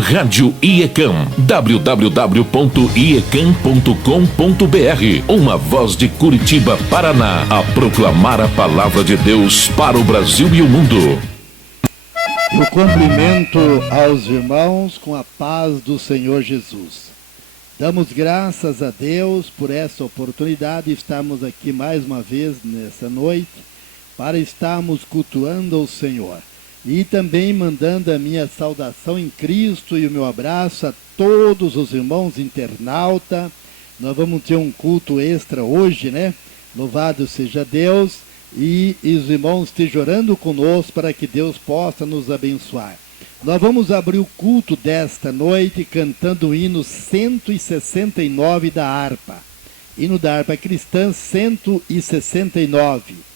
Rádio IECAM, www.iecam.com.br. Uma voz de Curitiba, Paraná, a proclamar a palavra de Deus para o Brasil e o mundo. Eu cumprimento aos irmãos com a paz do Senhor Jesus. Damos graças a Deus por essa oportunidade de estarmos aqui mais uma vez nessa noite para estarmos cultuando ao Senhor. E também mandando a minha saudação em Cristo e o meu abraço a todos os irmãos internautas. Nós vamos ter um culto extra hoje, né? Louvado seja Deus. E os irmãos estejam orando conosco para que Deus possa nos abençoar. Nós vamos abrir o culto desta noite cantando o hino 169 da harpa. Hino da harpa cristã 169.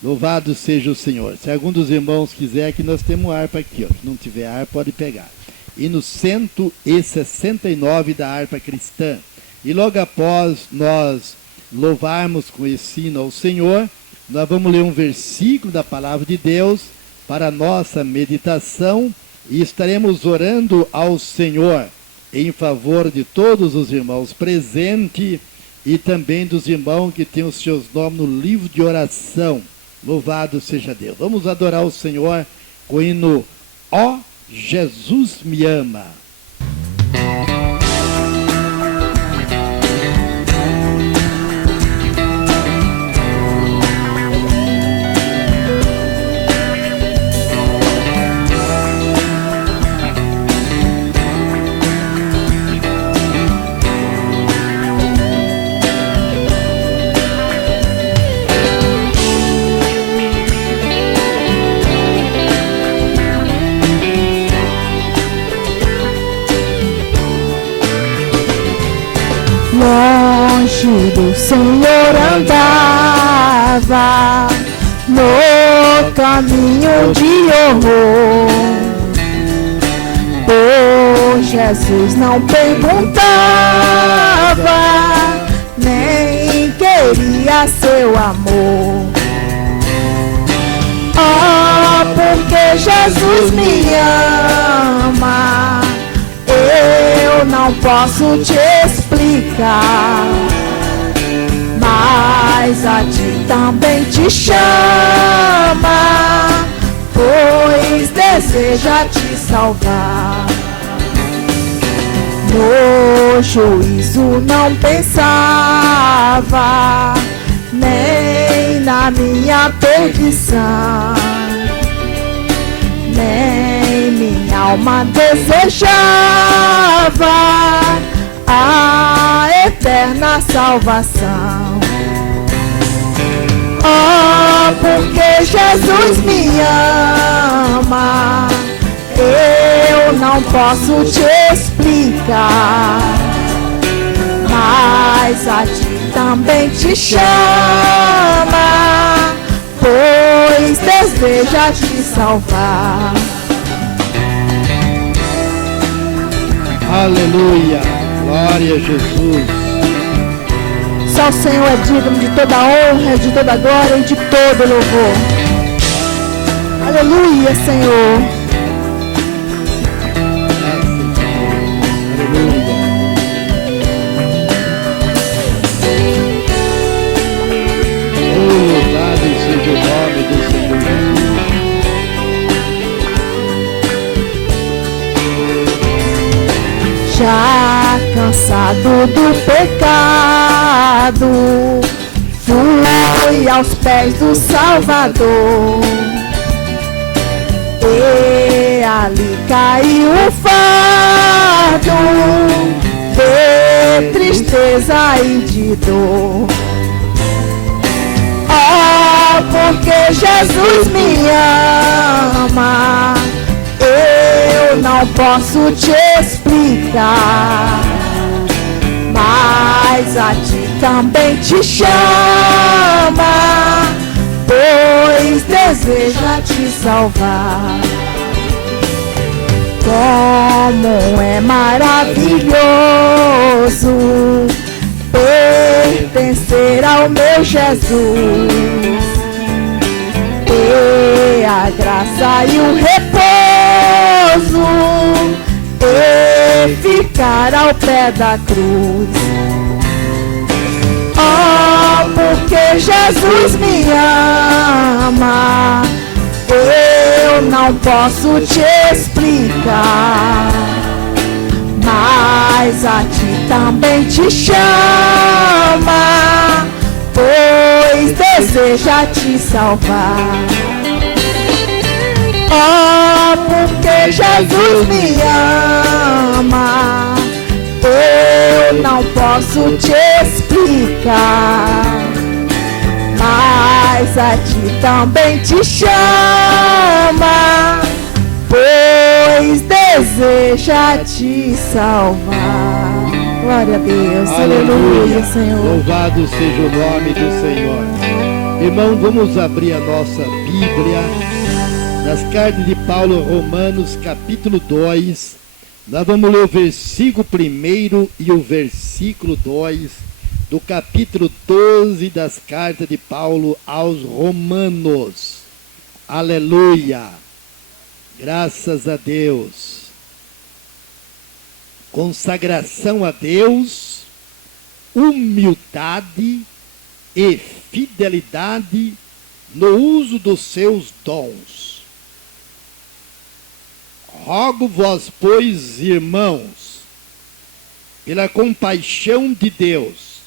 Louvado seja o Senhor. Se algum dos irmãos quiser, que nós temos harpa aqui, ó. Se não tiver harpa, pode pegar. Hino 169 da harpa cristã. E logo após nós louvarmos com esse hino ao Senhor, nós vamos ler um versículo da palavra de Deus para a nossa meditação e estaremos orando ao Senhor em favor de todos os irmãos presentes e também dos irmãos que têm os seus nomes no livro de oração. Louvado seja Deus. Vamos adorar o Senhor com o hino Ó Jesus me ama. Longe do Senhor andava, no caminho de horror. Por Jesus não perguntava, nem queria seu amor. Oh, porque Jesus me ama, eu não posso te explicar, mas a ti também te chama, pois deseja te salvar. No juízo não pensava, nem na minha perdição, nem minha alma desejava a eterna salvação. Oh, porque Jesus me ama, eu não posso te explicar, mas a ti também te chama, pois deseja te salvar. Aleluia, glória a Jesus. Só o Senhor é digno de toda honra, de toda glória e de todo louvor. Aleluia, Senhor. Aleluia. Louvado seja o nome do Senhor Jesus. Já cansado do pecado, fui aos pés do Salvador, e ali caiu o fardo de tristeza e de dor. Oh, porque Jesus me ama, eu não posso te explicar, mas a ti também te chama, pois deseja te salvar. Como é maravilhoso pertencer ao meu Jesus, ter a graça e o repouso chegar ao pé da cruz. Oh, porque Jesus me ama, eu não posso te explicar, mas a ti também te chama, pois deseja te salvar. Oh, porque Jesus me ama, eu não posso te explicar, mas a ti também te chama, pois deseja te salvar. Glória a Deus, aleluia, Senhor. Louvado seja o nome do Senhor. Irmão, vamos abrir a nossa Bíblia nas cartas de Paulo, Romanos, capítulo 2. Nós vamos ler o versículo 1 e o versículo 2 do capítulo 12 das cartas de Paulo aos Romanos. Aleluia! Graças a Deus. Consagração a Deus, humildade e fidelidade no uso dos seus dons. Rogo-vos, pois, irmãos, pela compaixão de Deus,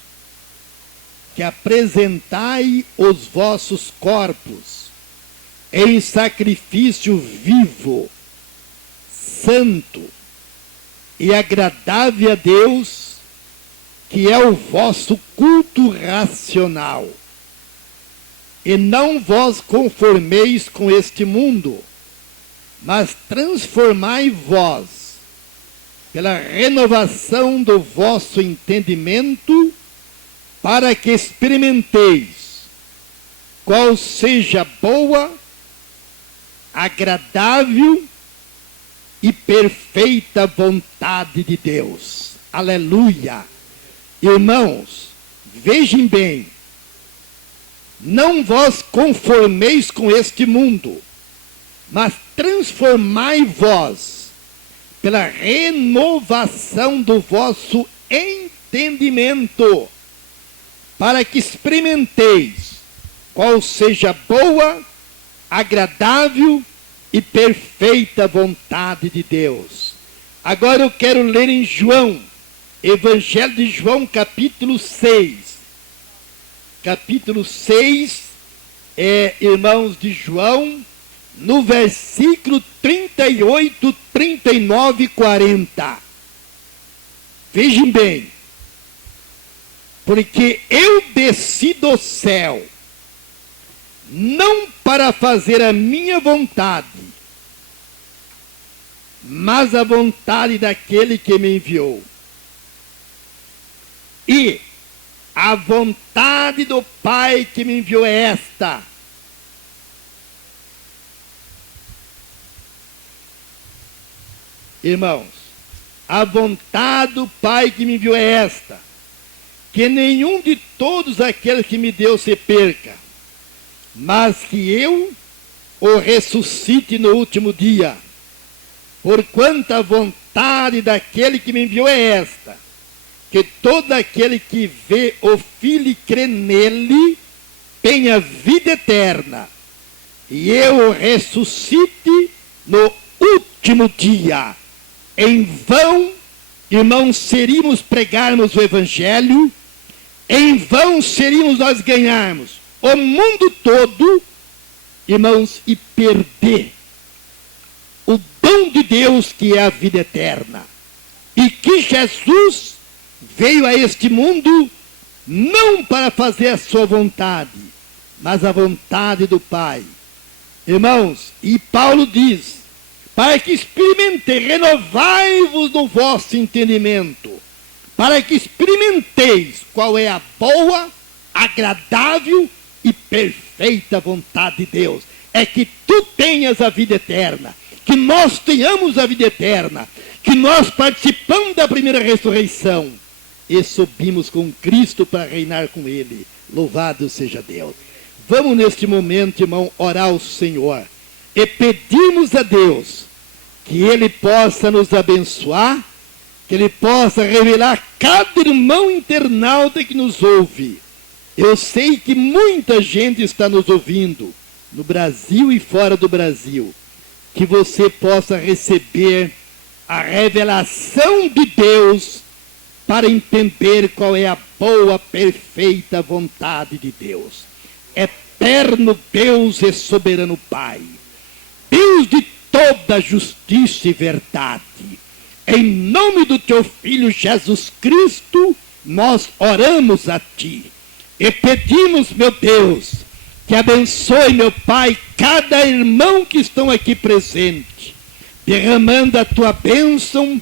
que apresentai os vossos corpos em sacrifício vivo, santo e agradável a Deus, que é o vosso culto racional. E não vos conformeis com este mundo, mas transformai-vos pela renovação do vosso entendimento, para que experimenteis qual seja a boa, agradável e perfeita vontade de Deus. Aleluia! Irmãos, vejam bem, não vos conformeis com este mundo, mas transformai-vos pela renovação do vosso entendimento, para que experimenteis qual seja a boa, agradável e perfeita vontade de Deus. Agora eu quero ler em João, Evangelho de João, capítulo 6. Capítulo 6, irmãos de João, no versículo 38, 39 e 40. Vejam bem. Porque eu desci do céu, não para fazer a minha vontade, mas a vontade daquele que me enviou. E a vontade do Pai que me enviou é esta: irmãos, a vontade do Pai que me enviou é esta: que nenhum de todos aqueles que me deu se perca, mas que eu o ressuscite no último dia. Porquanto a vontade daquele que me enviou é esta: que todo aquele que vê o Filho e crê nele tenha vida eterna, e eu o ressuscite no último dia. Em vão, irmãos, seríamos pregarmos o Evangelho, em vão seríamos nós ganharmos o mundo todo, irmãos, e perder o dom de Deus, que é a vida eterna. E que Jesus veio a este mundo não para fazer a sua vontade, mas a vontade do Pai. Irmãos, e Paulo diz: para que experimenteis, renovai-vos no vosso entendimento, para que experimenteis qual é a boa, agradável e perfeita vontade de Deus. É que tu tenhas a vida eterna, que nós tenhamos a vida eterna, que nós participamos da primeira ressurreição e subimos com Cristo para reinar com Ele. Louvado seja Deus. Vamos neste momento, irmão, orar ao Senhor e pedimos a Deus que Ele possa nos abençoar, que Ele possa revelar a cada irmão internauta que nos ouve. Eu sei que muita gente está nos ouvindo, no Brasil e fora do Brasil. Que você possa receber a revelação de Deus para entender qual é a boa, perfeita vontade de Deus. Eterno Deus e soberano Pai, Deus de toda justiça e verdade, em nome do teu Filho Jesus Cristo, nós oramos a ti e pedimos, meu Deus, que abençoe, meu Pai, cada irmão que estão aqui presente, derramando a tua bênção,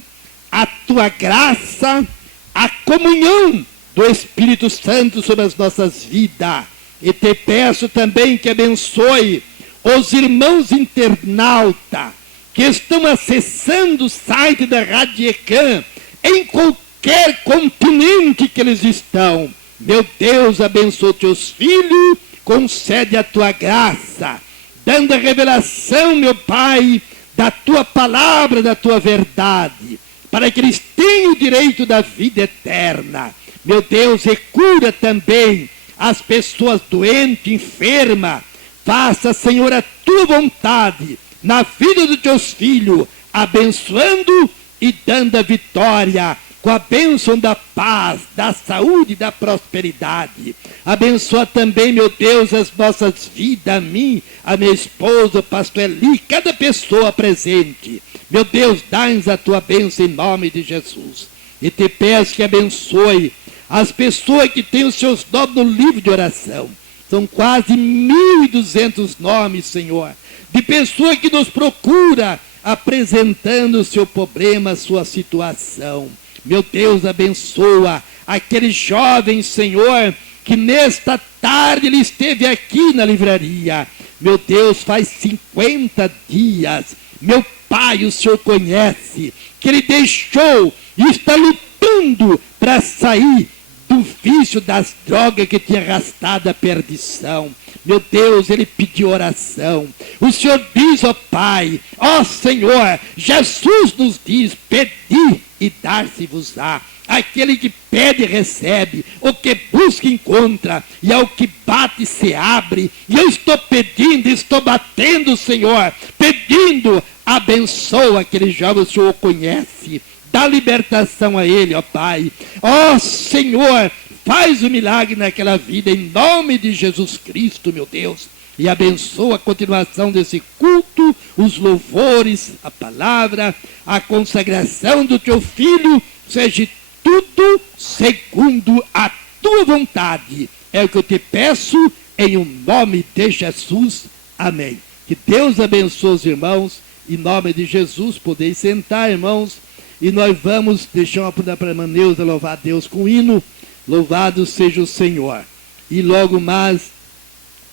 a tua graça, a comunhão do Espírito Santo sobre as nossas vidas. E te peço também que abençoe os irmãos internautas que estão acessando o site da Rádio ECAM, em qualquer continente que eles estão. Meu Deus, abençoe teus filhos, concede a tua graça, dando a revelação, meu Pai, da tua palavra, da tua verdade, para que eles tenham o direito da vida eterna. Meu Deus, e cura também as pessoas doentes, enfermas. Faça, Senhor, a tua vontade na vida dos teus filhos, abençoando e dando a vitória, com a bênção da paz, da saúde e da prosperidade. Abençoa também, meu Deus, as nossas vidas, a mim, a minha esposa, o pastor Eli, cada pessoa presente. Meu Deus, dá-nos a tua bênção em nome de Jesus. E te peço que abençoe as pessoas que têm os seus nomes no livro de oração. São quase 1.200 nomes, Senhor, de pessoas que nos procuram apresentando o seu problema, a sua situação. Meu Deus, abençoa aquele jovem, Senhor, que nesta tarde ele esteve aqui na livraria. Meu Deus, faz 50 dias, meu Pai, o Senhor conhece, que ele deixou e está lutando para sair do vício das drogas que tinha arrastado a perdição. Meu Deus, ele pediu oração. O Senhor diz, ó Pai, ó Senhor, Jesus nos diz, pedi e dar-se-vos-á. Aquele que pede recebe, o que busca encontra, e ao que bate se abre. E eu estou pedindo, estou batendo, Senhor, pedindo, abençoa aquele jovem, o Senhor o conhece. Dá libertação a ele, ó Pai. Ó Senhor, faz o milagre naquela vida, em nome de Jesus Cristo, meu Deus. E abençoa a continuação desse culto, os louvores, a palavra, a consagração do teu Filho, seja tudo segundo a tua vontade. É o que eu te peço, em o nome de Jesus. Amém. Que Deus abençoe os irmãos, em nome de Jesus. Podeis sentar, irmãos. E nós vamos deixar uma oportunidade para a irmã Neuza louvar a Deus com hino. Louvado seja o Senhor. E logo mais,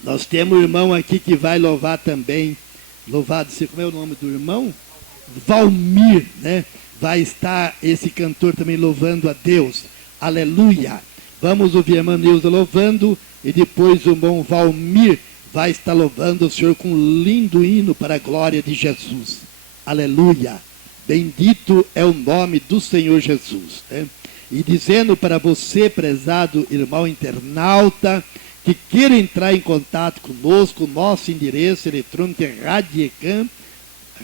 nós temos um irmão aqui que vai louvar também. Louvado seja, como é o nome do irmão? Valmir, né? Vai estar esse cantor também louvando a Deus. Aleluia. Vamos ouvir a irmã Neuza louvando. E depois o irmão Valmir vai estar louvando o Senhor com um lindo hino para a glória de Jesus. Aleluia. Bendito é o nome do Senhor Jesus. Né? E dizendo para você, prezado irmão internauta, que queira entrar em contato conosco, nosso endereço eletrônico é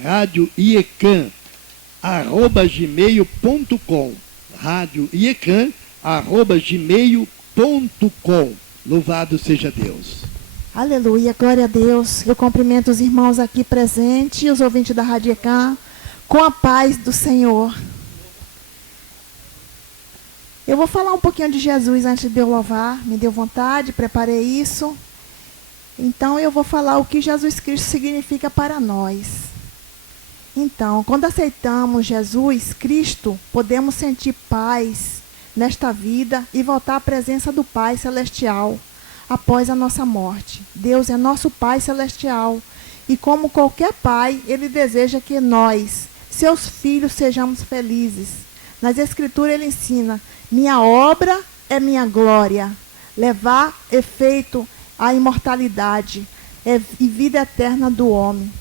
radioiecam@gmail.com. radioiecam@gmail.com. Louvado seja Deus. Aleluia, glória a Deus. Eu cumprimento os irmãos aqui presentes, os ouvintes da Rádio ECAM, com a paz do Senhor. Eu vou falar um pouquinho de Jesus antes de eu louvar. Me deu vontade, preparei isso. Então eu vou falar o que Jesus Cristo significa para nós. Então, quando aceitamos Jesus Cristo, podemos sentir paz nesta vida e voltar à presença do Pai Celestial após a nossa morte. Deus é nosso Pai Celestial e, como qualquer pai, Ele deseja que nós, seus filhos, sejamos felizes. Nas Escrituras Ele ensina: minha obra é minha glória, levar efeito à imortalidade e vida eterna do homem.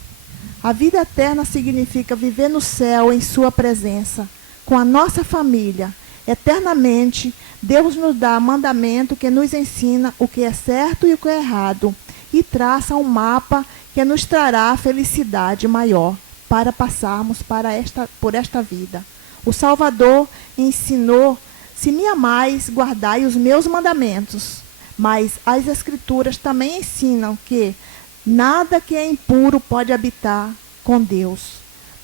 A vida eterna significa viver no céu em sua presença, com a nossa família. Eternamente, Deus nos dá mandamento que nos ensina o que é certo e o que é errado, e traça um mapa que nos trará a felicidade maior para passarmos por esta vida. O Salvador ensinou: se me amais, guardai os meus mandamentos. Mas as Escrituras também ensinam que nada que é impuro pode habitar com Deus.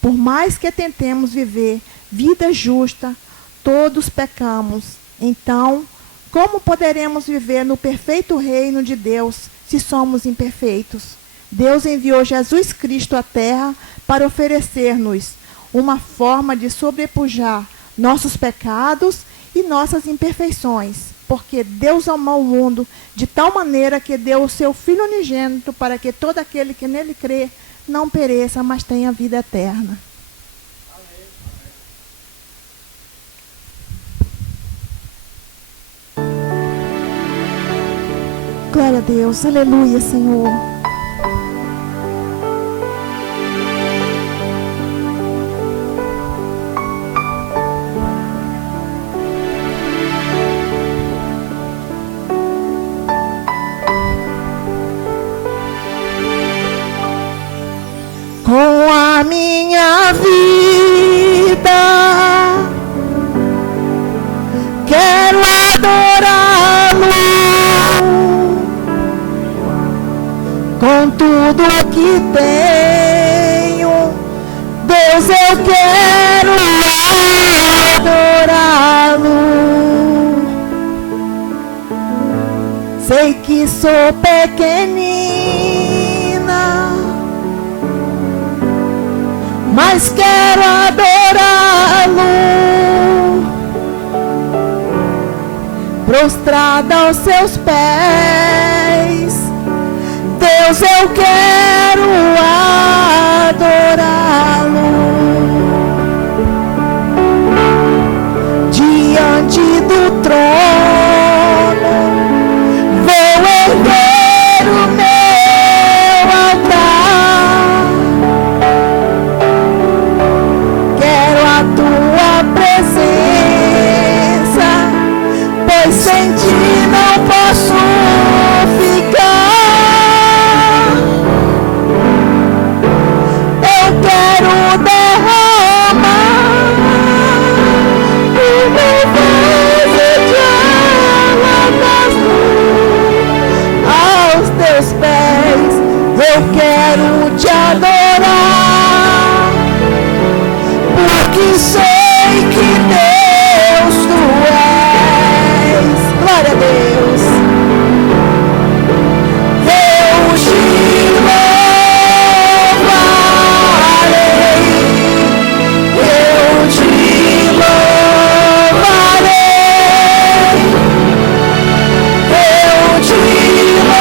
Por mais que tentemos viver vida justa, todos pecamos. Então, como poderemos viver no perfeito reino de Deus se somos imperfeitos? Deus enviou Jesus Cristo à terra para oferecer-nos uma forma de sobrepujar nossos pecados e nossas imperfeições, porque Deus amou o mundo de tal maneira que deu o seu Filho unigênito para que todo aquele que nele crê não pereça, mas tenha vida eterna. Glória a Deus, aleluia, Senhor. Com a minha vida quero adorá-lo, com tudo que tenho, Deus, eu quero adorá-lo. Sei que sou pequenina, mas quero adorá-lo, prostrada aos seus pés. Deus, eu quero adorá-lo, diante do trono vou erguer o meu altar. Quero a tua presença, pois sem ti não posso ficar. Eu quero te adorar, porque sei que Deus tu és. Glória a Deus. Eu te louvarei, eu te louvarei, eu te louvarei.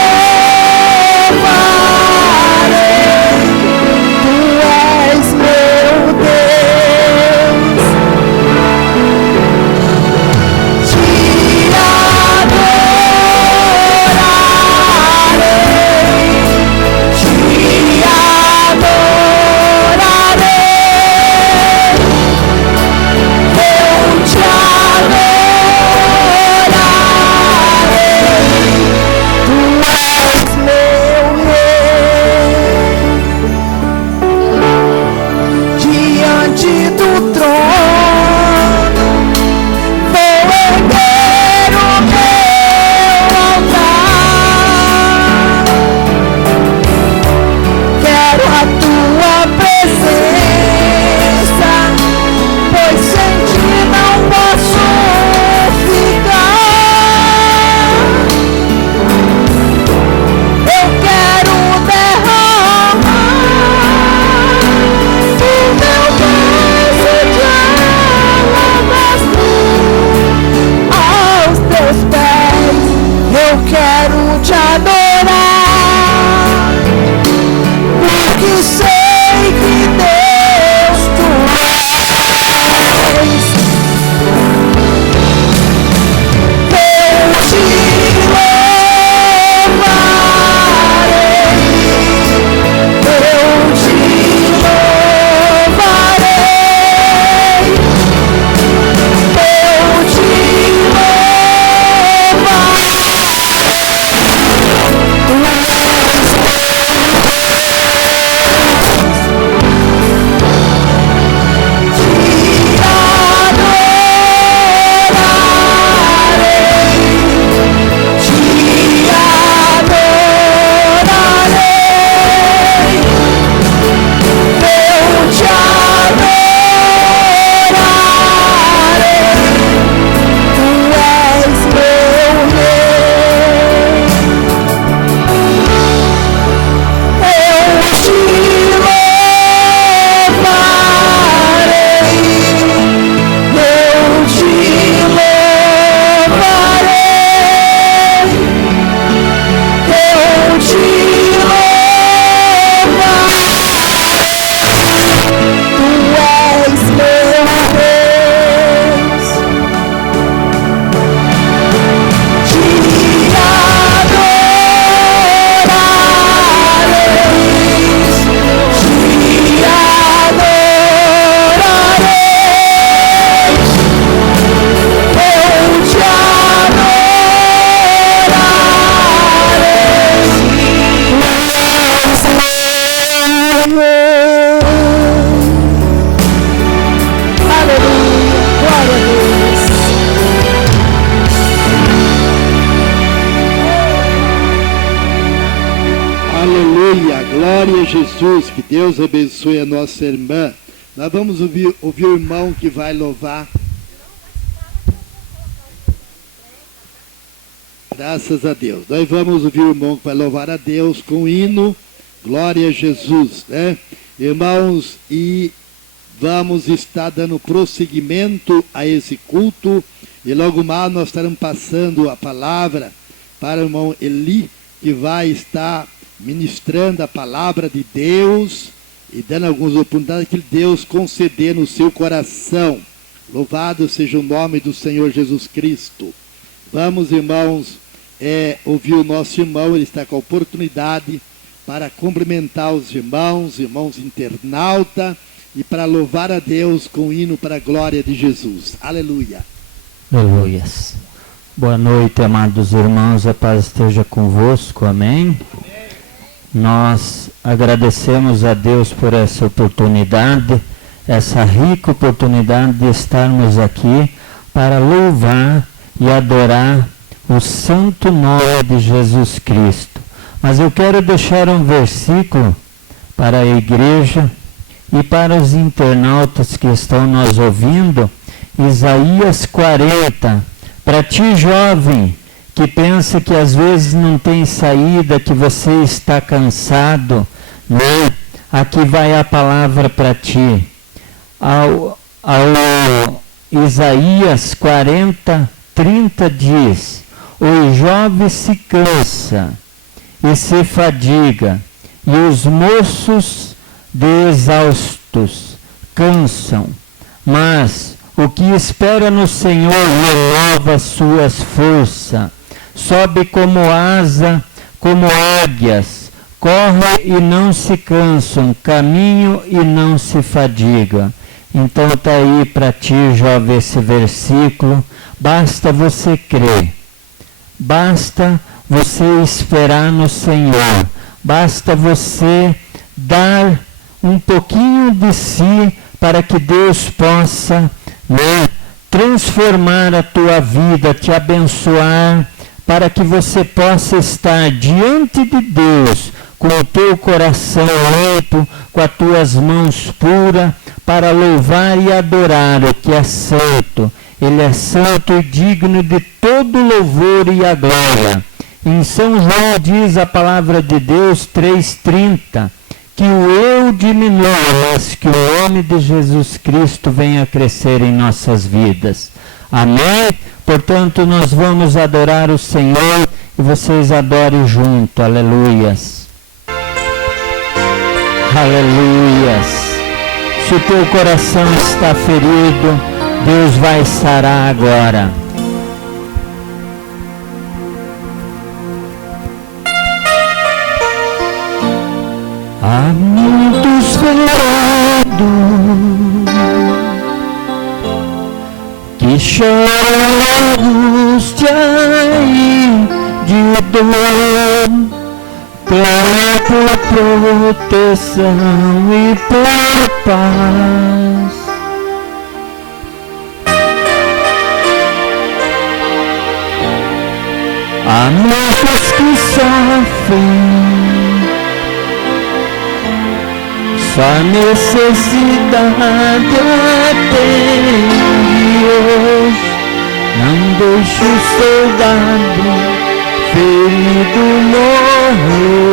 Glória a Jesus, que Deus abençoe a nossa irmã. Nós vamos ouvir o irmão que vai louvar. Graças a Deus. Nós vamos ouvir o irmão que vai louvar a Deus com o hino Glória a Jesus, né? Irmãos, e vamos estar dando prosseguimento a esse culto, e logo mais nós estaremos passando a palavra para o irmão Eli, que vai estar ministrando a palavra de Deus e dando algumas oportunidades que Deus conceder no seu coração. Louvado seja o nome do Senhor Jesus Cristo. Vamos, irmãos, ouvir o nosso irmão. Ele está com a oportunidade para cumprimentar os irmãos internautas, e para louvar a Deus com o hino para a glória de Jesus. Aleluia. Aleluias. Boa noite, amados irmãos, a paz esteja convosco, amém? Nós agradecemos a Deus por essa oportunidade, essa rica oportunidade de estarmos aqui para louvar e adorar o santo nome de Jesus Cristo. Mas eu quero deixar um versículo para a igreja e para os internautas que estão nos ouvindo, Isaías 40, para ti jovem, que pensa que às vezes não tem saída, que você está cansado, né? Aqui vai a palavra para ti. Ao Isaías 40, 30 diz: o jovem se cansa e se fadiga, e os moços de exaustos cansam, mas o que espera no Senhor renova suas forças, sobe como asa, como águias, corre e não se cansam, caminham e não se fadiga. Então está aí para ti, jovem, esse versículo. Basta você crer, basta você esperar no Senhor, basta você dar um pouquinho de si para que Deus possa, né, transformar a tua vida, te abençoar, para que você possa estar diante de Deus com o teu coração limpo, com as tuas mãos puras, para louvar e adorar o que é santo. Ele é santo e digno de todo louvor e a glória. Em São João diz a palavra de Deus 3,30, que o eu diminua, mas que o nome de Jesus Cristo venha a crescer em nossas vidas. Amém? Portanto, nós vamos adorar o Senhor e vocês adorem junto. Aleluias. Aleluias. Se o teu coração está ferido, Deus vai sarar agora. Há muitos feridos que choram angústia e de dor, clamam por proteção e por paz. Há muitos que sofrem só necessidade tem Deus. Não deixe o soldado ferido morrer.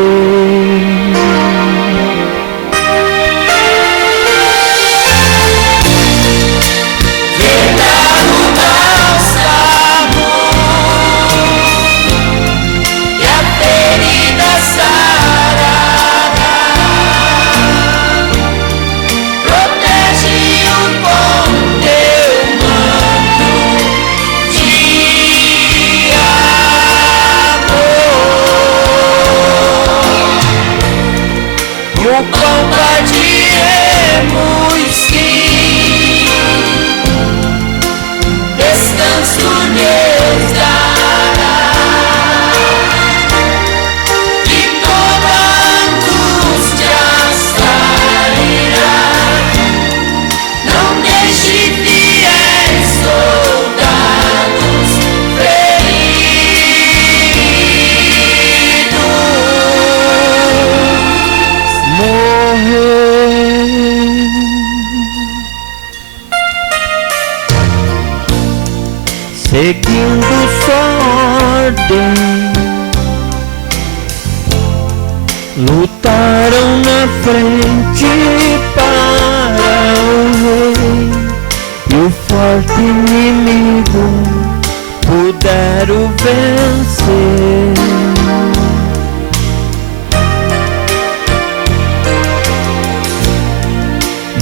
seguindo sua ordem. Lutaram na frente para o rei, e o forte inimigo puderam vencer.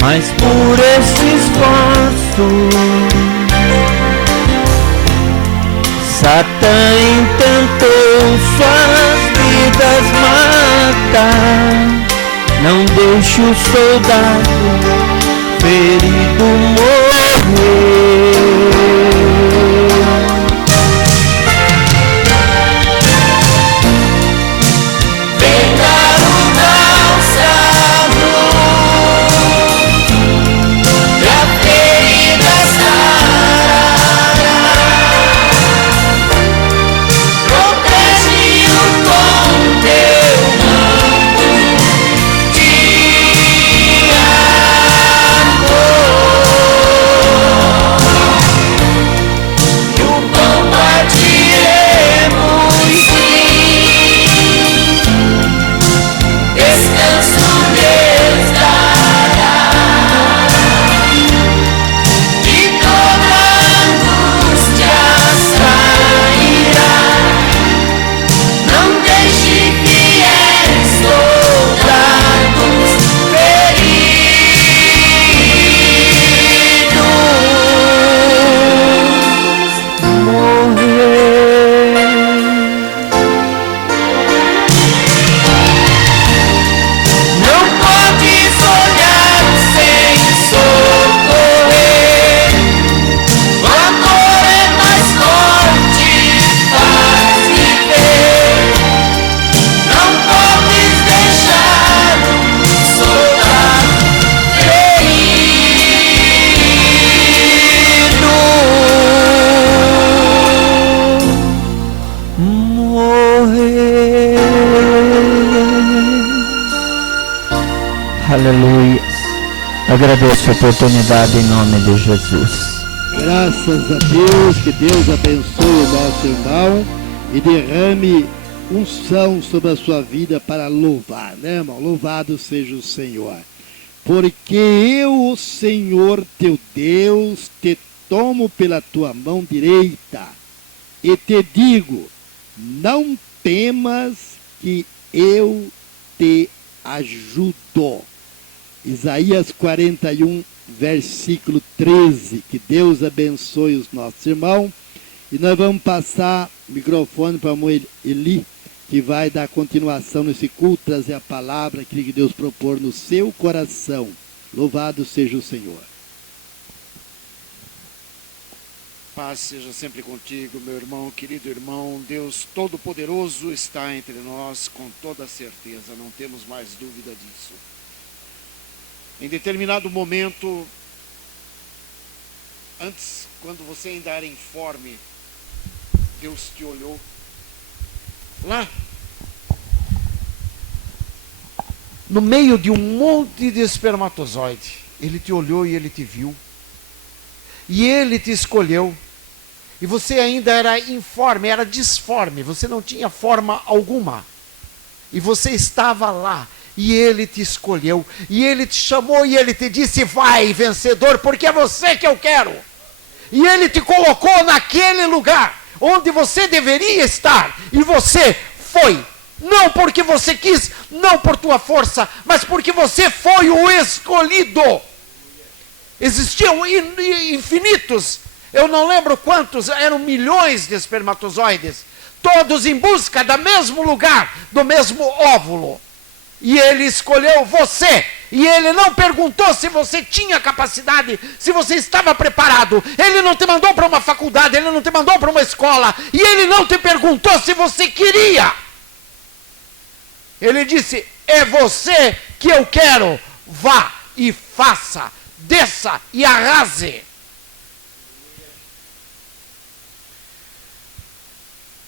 Mas por esse esforço, Satã intentou suas vidas matar. Não deixe o soldado ferido morrer. Aleluia. Agradeço a oportunidade em nome de Jesus. Graças a Deus, que Deus abençoe o nosso irmão e derrame unção sobre a sua vida para louvar, né, irmão? Louvado seja o Senhor. Porque eu, o Senhor teu Deus, te tomo pela tua mão direita e te digo, não temas, que eu te ajudo. Isaías 41, versículo 13. Que Deus abençoe os nossos irmãos. E nós vamos passar o microfone para a irmã Eli, que vai dar continuação nesse culto, trazer a palavra, aquilo que Deus propor no seu coração. Louvado seja o Senhor. Paz seja sempre contigo, meu irmão, querido irmão. Deus Todo-Poderoso está entre nós com toda certeza, não temos mais dúvida disso. Em determinado momento, antes, quando você ainda era informe, Deus te olhou. Lá, no meio de um monte de espermatozoide, Ele te olhou e Ele te viu. E Ele te escolheu. E você ainda era informe, era disforme, você não tinha forma alguma. E você estava lá. E Ele te escolheu, e Ele te chamou, e Ele te disse, vai, vencedor, porque é você que eu quero. E Ele te colocou naquele lugar, onde você deveria estar, e você foi. Não porque você quis, não por tua força, mas porque você foi o escolhido. Existiam infinitos, eu não lembro quantos, eram milhões de espermatozoides, todos em busca do mesmo lugar, do mesmo óvulo. E Ele escolheu você. E Ele não perguntou se você tinha capacidade, se você estava preparado. Ele não te mandou para uma faculdade, Ele não te mandou para uma escola. E Ele não te perguntou se você queria. Ele disse, é você que eu quero. Vá e faça, desça e arrase.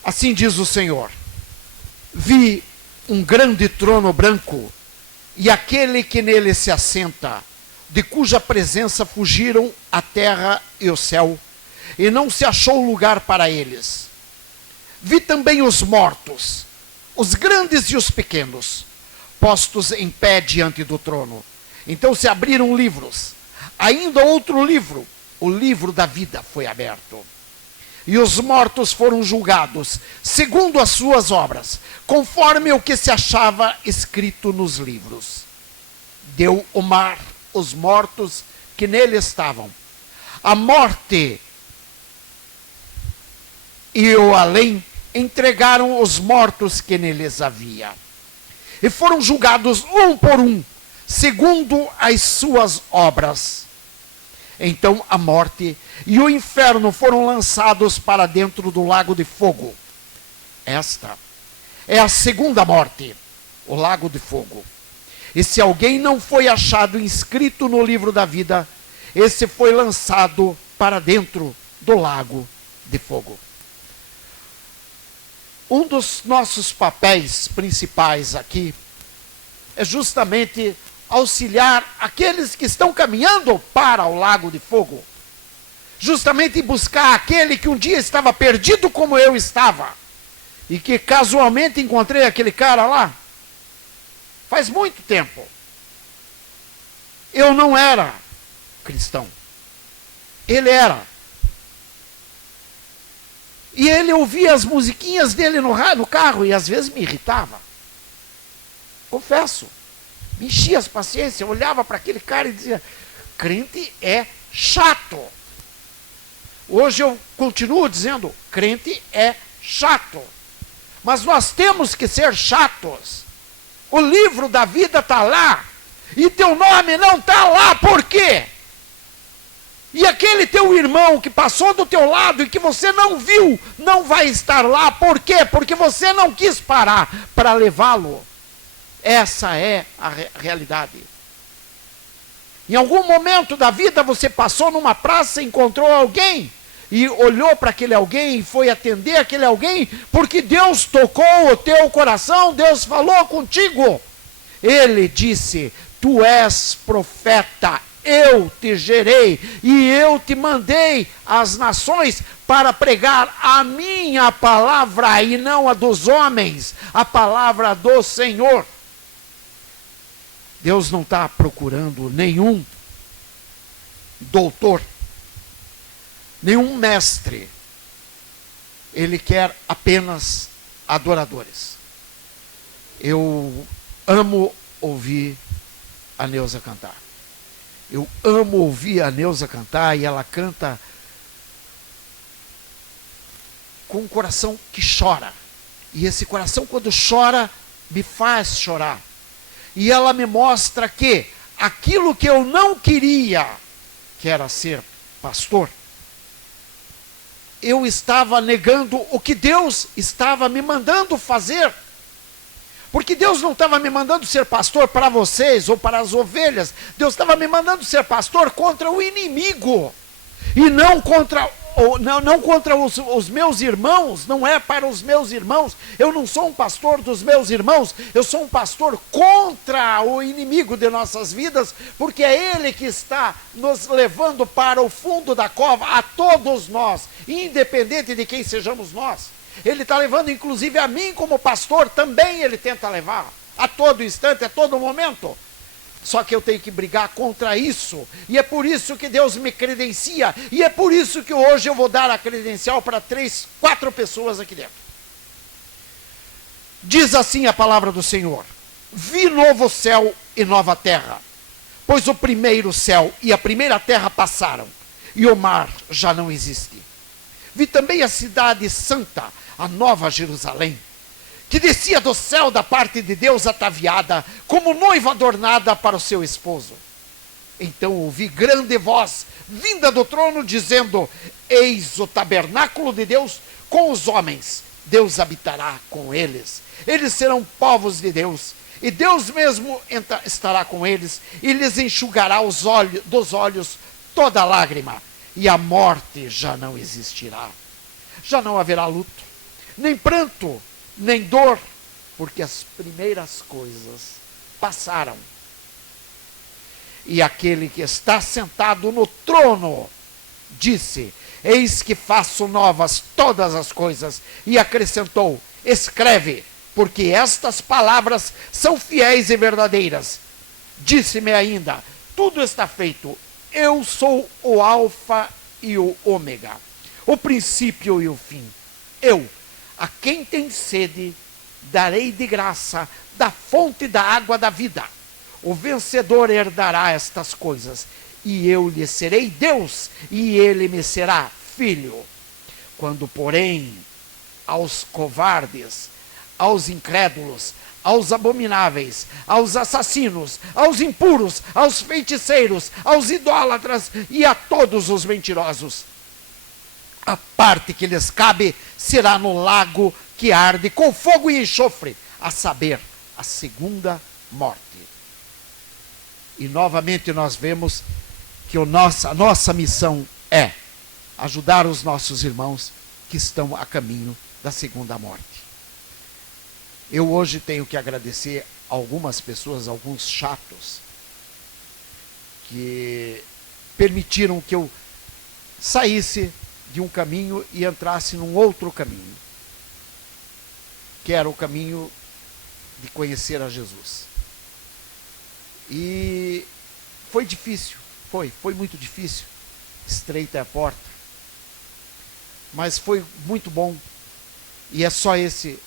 Assim diz o Senhor. Vi um grande trono branco, e aquele que nele se assenta, de cuja presença fugiram a terra e o céu, e não se achou lugar para eles. Vi também os mortos, os grandes e os pequenos, postos em pé diante do trono. Então se abriram livros. Ainda outro livro, o livro da vida, foi aberto. E os mortos foram julgados, segundo as suas obras, conforme o que se achava escrito nos livros. Deu o mar os mortos que nele estavam. A morte e o além entregaram os mortos que neles havia. E foram julgados um por um, segundo as suas obras. Então a morte e o inferno foram lançados para dentro do lago de fogo. Esta é a segunda morte, o lago de fogo. E se alguém não foi achado inscrito no livro da vida, esse foi lançado para dentro do lago de fogo. Um dos nossos papéis principais aqui é justamente auxiliar aqueles que estão caminhando para o lago de fogo. Justamente buscar aquele que um dia estava perdido como eu estava. E que casualmente encontrei aquele cara lá. Faz muito tempo. Eu não era cristão. Ele era. E ele ouvia as musiquinhas dele no carro e às vezes me irritava. Confesso. Me enchia as paciências, eu olhava para aquele cara e dizia, crente é chato. Hoje eu continuo dizendo, crente é chato. Mas nós temos que ser chatos. O livro da vida está lá. E teu nome não está lá, por quê? E aquele teu irmão que passou do teu lado e que você não viu, não vai estar lá, por quê? Porque você não quis parar para levá-lo. Essa é a realidade. Em algum momento da vida você passou numa praça, encontrou alguém e olhou para aquele alguém e foi atender aquele alguém porque Deus tocou o teu coração, Deus falou contigo. Ele disse, tu és profeta, eu te gerei e eu te mandei às nações para pregar a minha palavra e não a dos homens, a palavra do Senhor. Deus não está procurando nenhum doutor, nenhum mestre. Ele quer apenas adoradores. Eu amo ouvir a Neuza cantar. Eu amo ouvir a Neuza cantar e ela canta com um coração que chora. E esse coração, quando chora, me faz chorar. E ela me mostra que aquilo que eu não queria, que era ser pastor, eu estava negando o que Deus estava me mandando fazer. Porque Deus não estava me mandando ser pastor para vocês ou para as ovelhas. Deus estava me mandando ser pastor contra o inimigo. E não contra os meus irmãos, não é para os meus irmãos. Eu não sou um pastor dos meus irmãos, eu sou um pastor contra o inimigo de nossas vidas, porque é ele que está nos levando para o fundo da cova, a todos nós, independente de quem sejamos nós. Ele está levando inclusive a mim como pastor, também ele tenta levar, a todo instante, a todo momento. Só que eu tenho que brigar contra isso. E é por isso que Deus me credencia. E é por isso que hoje eu vou dar a credencial para 3, 4 pessoas aqui dentro. Diz assim a palavra do Senhor. Vi novo céu e nova terra. Pois o primeiro céu e a primeira terra passaram. E o mar já não existe. Vi também a cidade santa, a nova Jerusalém, que descia do céu da parte de Deus ataviada, como noiva adornada para o seu esposo. Então ouvi grande voz, vinda do trono, dizendo, eis o tabernáculo de Deus com os homens, Deus habitará com eles. Eles serão povos de Deus, e Deus mesmo estará com eles, e lhes enxugará dos olhos toda lágrima, e a morte já não existirá. Já não haverá luto, nem pranto, nem dor, porque as primeiras coisas passaram. E aquele que está sentado no trono disse: eis que faço novas todas as coisas. E acrescentou: escreve, porque estas palavras são fiéis e verdadeiras. Disse-me ainda: tudo está feito. Eu sou o Alfa e o Ômega, o princípio e o fim. Eu, a quem tem sede, darei de graça da fonte da água da vida. O vencedor herdará estas coisas, e eu lhe serei Deus, e ele me será filho. Quando, porém, aos covardes, aos incrédulos, aos abomináveis, aos assassinos, aos impuros, aos feiticeiros, aos idólatras e a todos os mentirosos, a parte que lhes cabe será no lago que arde com fogo e enxofre, a saber, a segunda morte. E novamente nós vemos que a nossa missão é ajudar os nossos irmãos que estão a caminho da segunda morte. Eu hoje tenho que agradecer a algumas pessoas, alguns chatos, que permitiram que eu saísse de um caminho e entrasse num outro caminho, que era o caminho de conhecer a Jesus. E foi difícil, foi muito difícil, estreita é a porta, mas foi muito bom, e é só esse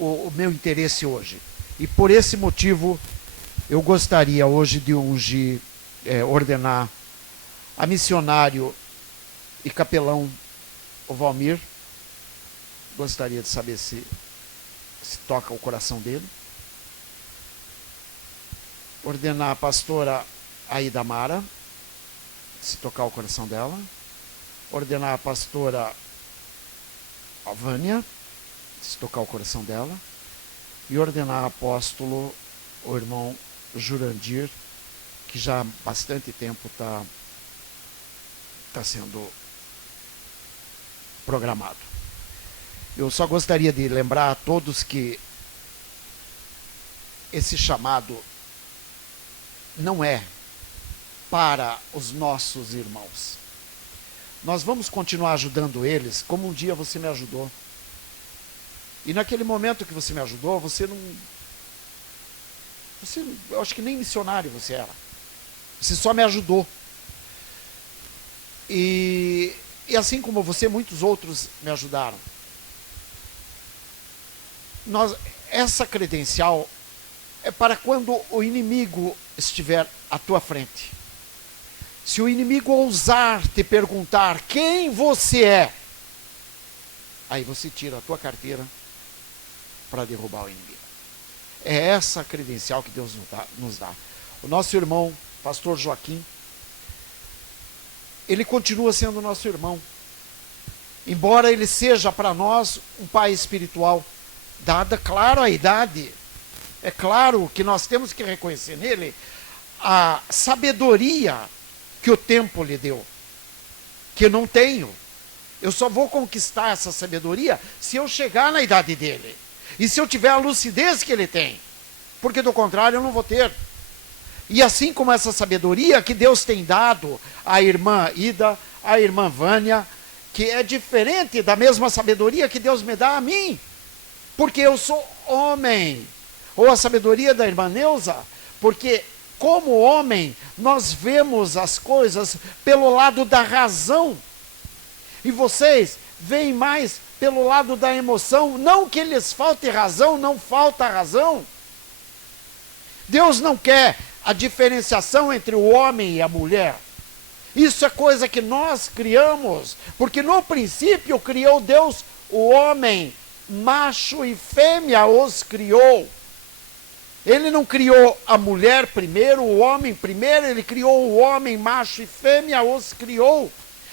o meu interesse hoje. E por esse motivo, eu gostaria hoje de ungir, ordenar a missionário e capelão o Valmir. Gostaria de saber se toca o coração dele. Ordenar a pastora Aida Mara, se tocar o coração dela. Ordenar a pastora Vânia, se tocar o coração dela. E ordenar apóstolo o irmão Jurandir, que já há bastante tempo está sendo programado. Eu só gostaria de lembrar a todos que esse chamado não é para os nossos irmãos. Nós vamos continuar ajudando eles como um dia você me ajudou. E naquele momento que você me ajudou, eu acho que nem missionário você era. Você só me ajudou. E assim como você, muitos outros me ajudaram. Essa credencial é para quando o inimigo estiver à tua frente. Se o inimigo ousar te perguntar quem você é, aí você tira a tua carteira para derrubar o inimigo. É essa credencial que Deus nos dá. O nosso irmão, pastor Joaquim, ele continua sendo nosso irmão. Embora ele seja para nós um pai espiritual, dada, claro, a idade. É claro que nós temos que reconhecer nele a sabedoria que o tempo lhe deu, que eu não tenho. Eu só vou conquistar essa sabedoria se eu chegar na idade dele. E se eu tiver a lucidez que ele tem. Porque do contrário eu não vou ter. E assim como essa sabedoria que Deus tem dado à irmã Ida, à irmã Vânia, que é diferente da mesma sabedoria que Deus me dá a mim. Porque eu sou homem. Ou a sabedoria da irmã Neuza, porque como homem nós vemos as coisas pelo lado da razão. E vocês veem mais pelo lado da emoção. Não que lhes falte razão, não falta razão. Deus não quer a diferenciação entre o homem e a mulher. Isso é coisa que nós criamos, porque no princípio criou Deus o homem, macho e fêmea os criou. Ele não criou a mulher primeiro, o homem primeiro, ele criou o homem, macho e fêmea os criou.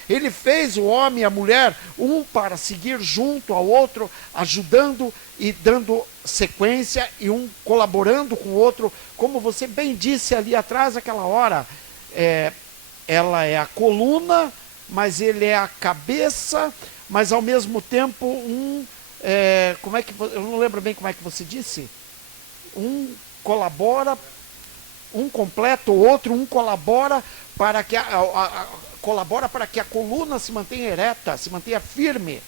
Ele fez o homem e a mulher, um para seguir junto ao outro, ajudando e dando sequência, e um colaborando com o outro, como você bem disse ali atrás, aquela hora. Ela é a coluna, mas ele é a cabeça, mas ao mesmo tempo eu não lembro bem como é que você disse. Um colabora, um completa o outro, um colabora para que colabora para que a coluna se mantenha ereta, se mantenha firme.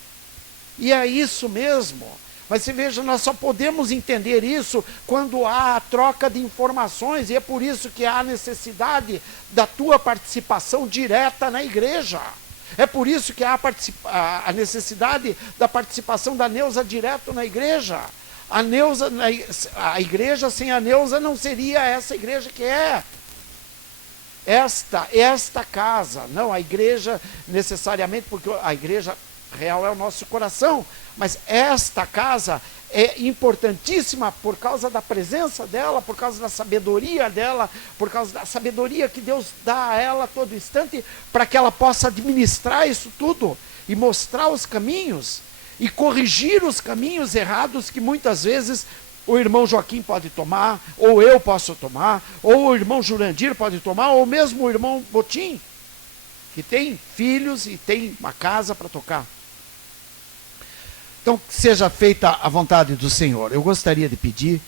E é isso mesmo. Mas você veja, nós só podemos entender isso quando há a troca de informações, e é por isso que há a necessidade da tua participação direta na igreja. É por isso que há a necessidade da participação da Neuza direto na igreja. A igreja sem a Neuza não seria essa igreja que é. Esta casa, não a igreja necessariamente, porque a igreja real é o nosso coração, mas esta casa é importantíssima por causa da presença dela, por causa da sabedoria dela, por causa da sabedoria que Deus dá a ela a todo instante, para que ela possa administrar isso tudo e mostrar os caminhos e corrigir os caminhos errados que muitas vezes o irmão Joaquim pode tomar, ou eu posso tomar, ou o irmão Jurandir pode tomar, ou mesmo o irmão Botim, que tem filhos e tem uma casa para tocar. Então, que seja feita a vontade do Senhor. Eu gostaria de pedir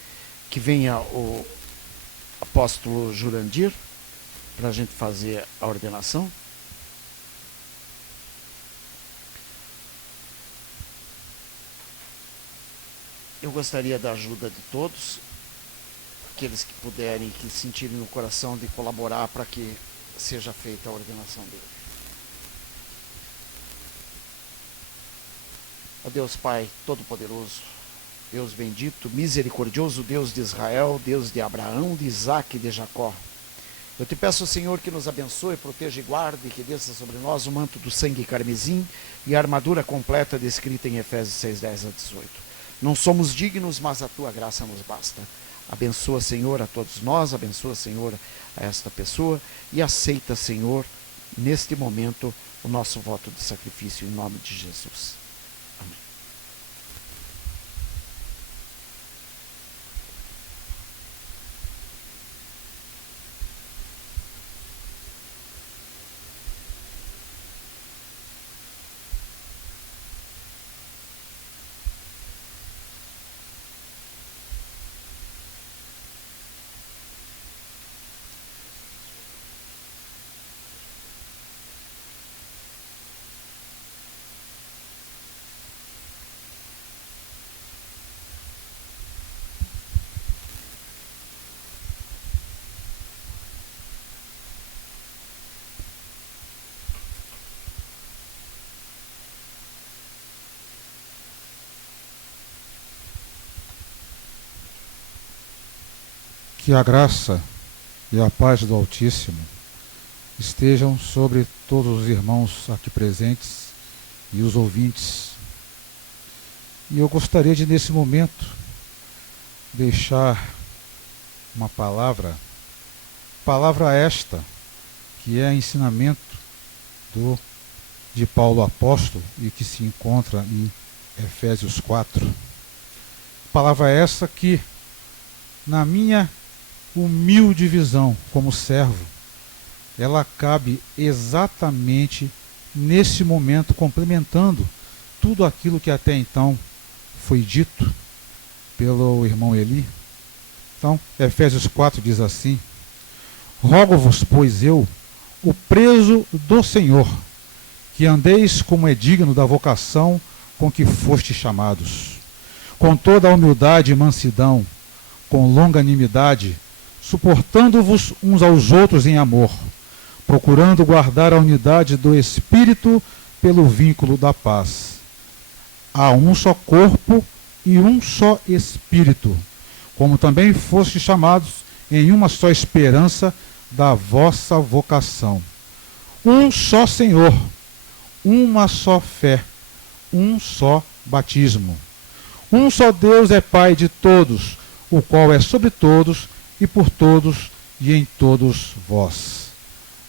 que venha o apóstolo Jurandir para a gente fazer a ordenação. Eu gostaria da ajuda de todos, aqueles que puderem, que sentirem no coração de colaborar para que seja feita a ordenação dele. Ó Deus Pai Todo-Poderoso, Deus bendito, misericordioso, Deus de Israel, Deus de Abraão, de Isaque e de Jacó. Eu te peço, Senhor, que nos abençoe, proteja e guarde, que desça sobre nós o manto do sangue carmesim e a armadura completa descrita em Efésios 6, 10-18. Não somos dignos, mas a tua graça nos basta. Abençoa, Senhor, a todos nós, abençoa, Senhor, a esta pessoa e aceita, Senhor, neste momento, o nosso voto de sacrifício em nome de Jesus. Amém. Que a graça e a paz do Altíssimo estejam sobre todos os irmãos aqui presentes e os ouvintes. E eu gostaria de, nesse momento, deixar uma palavra esta, que é ensinamento de Paulo Apóstolo e que se encontra em Efésios 4. Palavra essa que, na minha humilde visão como servo, ela cabe exatamente nesse momento, complementando tudo aquilo que até então foi dito pelo irmão Eli. Então, Efésios 4 diz assim: rogo-vos, pois eu, o preso do Senhor, que andeis como é digno da vocação com que fostes chamados, com toda a humildade e mansidão, com longanimidade, suportando-vos uns aos outros em amor, procurando guardar a unidade do Espírito pelo vínculo da paz. Há um só corpo e um só Espírito, como também fostes chamados em uma só esperança da vossa vocação. Um só Senhor, uma só fé, um só batismo. Um só Deus é Pai de todos, o qual é sobre todos e por todos e em todos vós.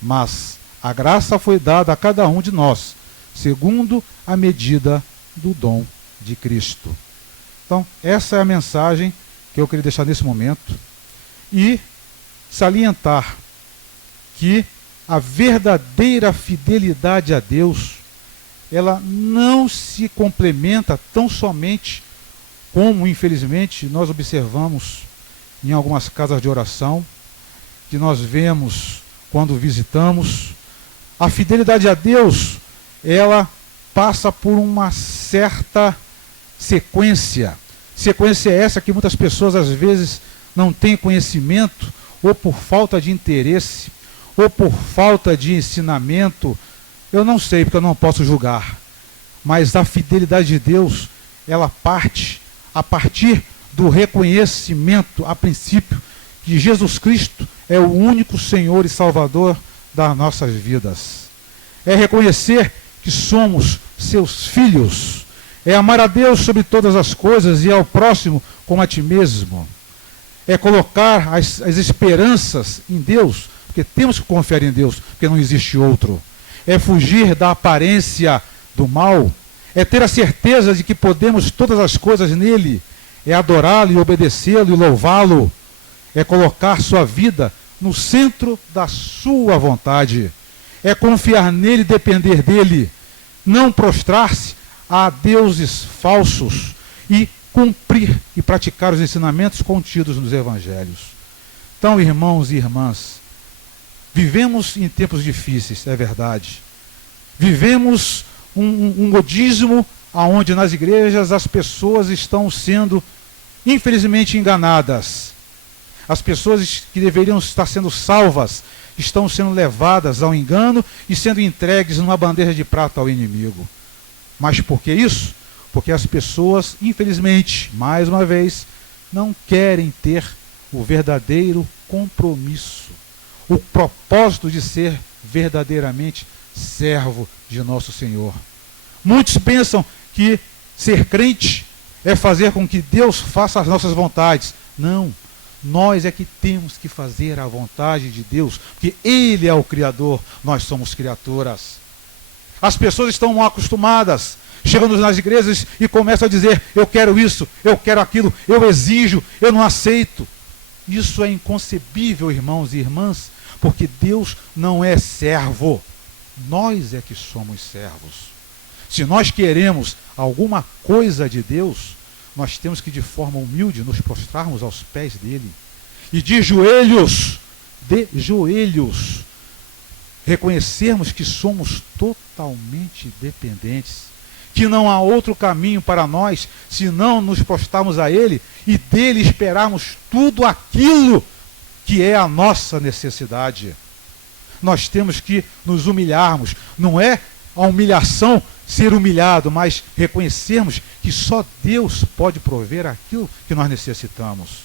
Mas a graça foi dada a cada um de nós, segundo a medida do dom de Cristo. Então, essa é a mensagem que eu queria deixar nesse momento e salientar que a verdadeira fidelidade a Deus, ela não se complementa tão somente como, infelizmente, nós observamos em algumas casas de oração, que nós vemos quando visitamos A fidelidade a Deus, ela passa por uma certa sequência. Sequência é essa que muitas pessoas às vezes não têm conhecimento, ou por falta de interesse, ou por falta de ensinamento. Eu não sei, porque eu não posso julgar. Mas a fidelidade de Deus, ela parte a partir do reconhecimento, a princípio, que Jesus Cristo é o único Senhor e Salvador das nossas vidas. É reconhecer que somos seus filhos. É amar a Deus sobre todas as coisas e ao próximo como a ti mesmo. É colocar as esperanças em Deus, porque temos que confiar em Deus, porque não existe outro. É fugir da aparência do mal. É ter a certeza de que podemos todas as coisas nele. É adorá-lo e obedecê-lo e louvá-lo. É colocar sua vida no centro da sua vontade. É confiar nele e depender dele. Não prostrar-se a deuses falsos e cumprir e praticar os ensinamentos contidos nos evangelhos. Então, irmãos e irmãs, vivemos em tempos difíceis, é verdade. Vivemos um modismo onde nas igrejas as pessoas estão sendo, infelizmente, enganadas. As pessoas que deveriam estar sendo salvas estão sendo levadas ao engano e sendo entregues numa bandeja de prata ao inimigo. Mas por que isso? Porque as pessoas, infelizmente, mais uma vez, não querem ter o verdadeiro compromisso, o propósito de ser verdadeiramente servo de nosso Senhor. Muitos pensam que ser crente é fazer com que Deus faça as nossas vontades. Não, nós é que temos que fazer a vontade de Deus, porque Ele é o Criador, nós somos criaturas. As pessoas estão mal acostumadas, chegam nas igrejas e começam a dizer: eu quero isso, eu quero aquilo, eu exijo, eu não aceito. Isso é inconcebível, irmãos e irmãs, porque Deus não é servo, nós é que somos servos. Se nós queremos alguma coisa de Deus, nós temos que de forma humilde nos prostrarmos aos pés dele e de joelhos, reconhecermos que somos totalmente dependentes, que não há outro caminho para nós senão nos prostrarmos a ele e dele esperarmos tudo aquilo que é a nossa necessidade. Nós temos que nos humilharmos. Não é a humilhação ser humilhado, mas reconhecermos que só Deus pode prover aquilo que nós necessitamos.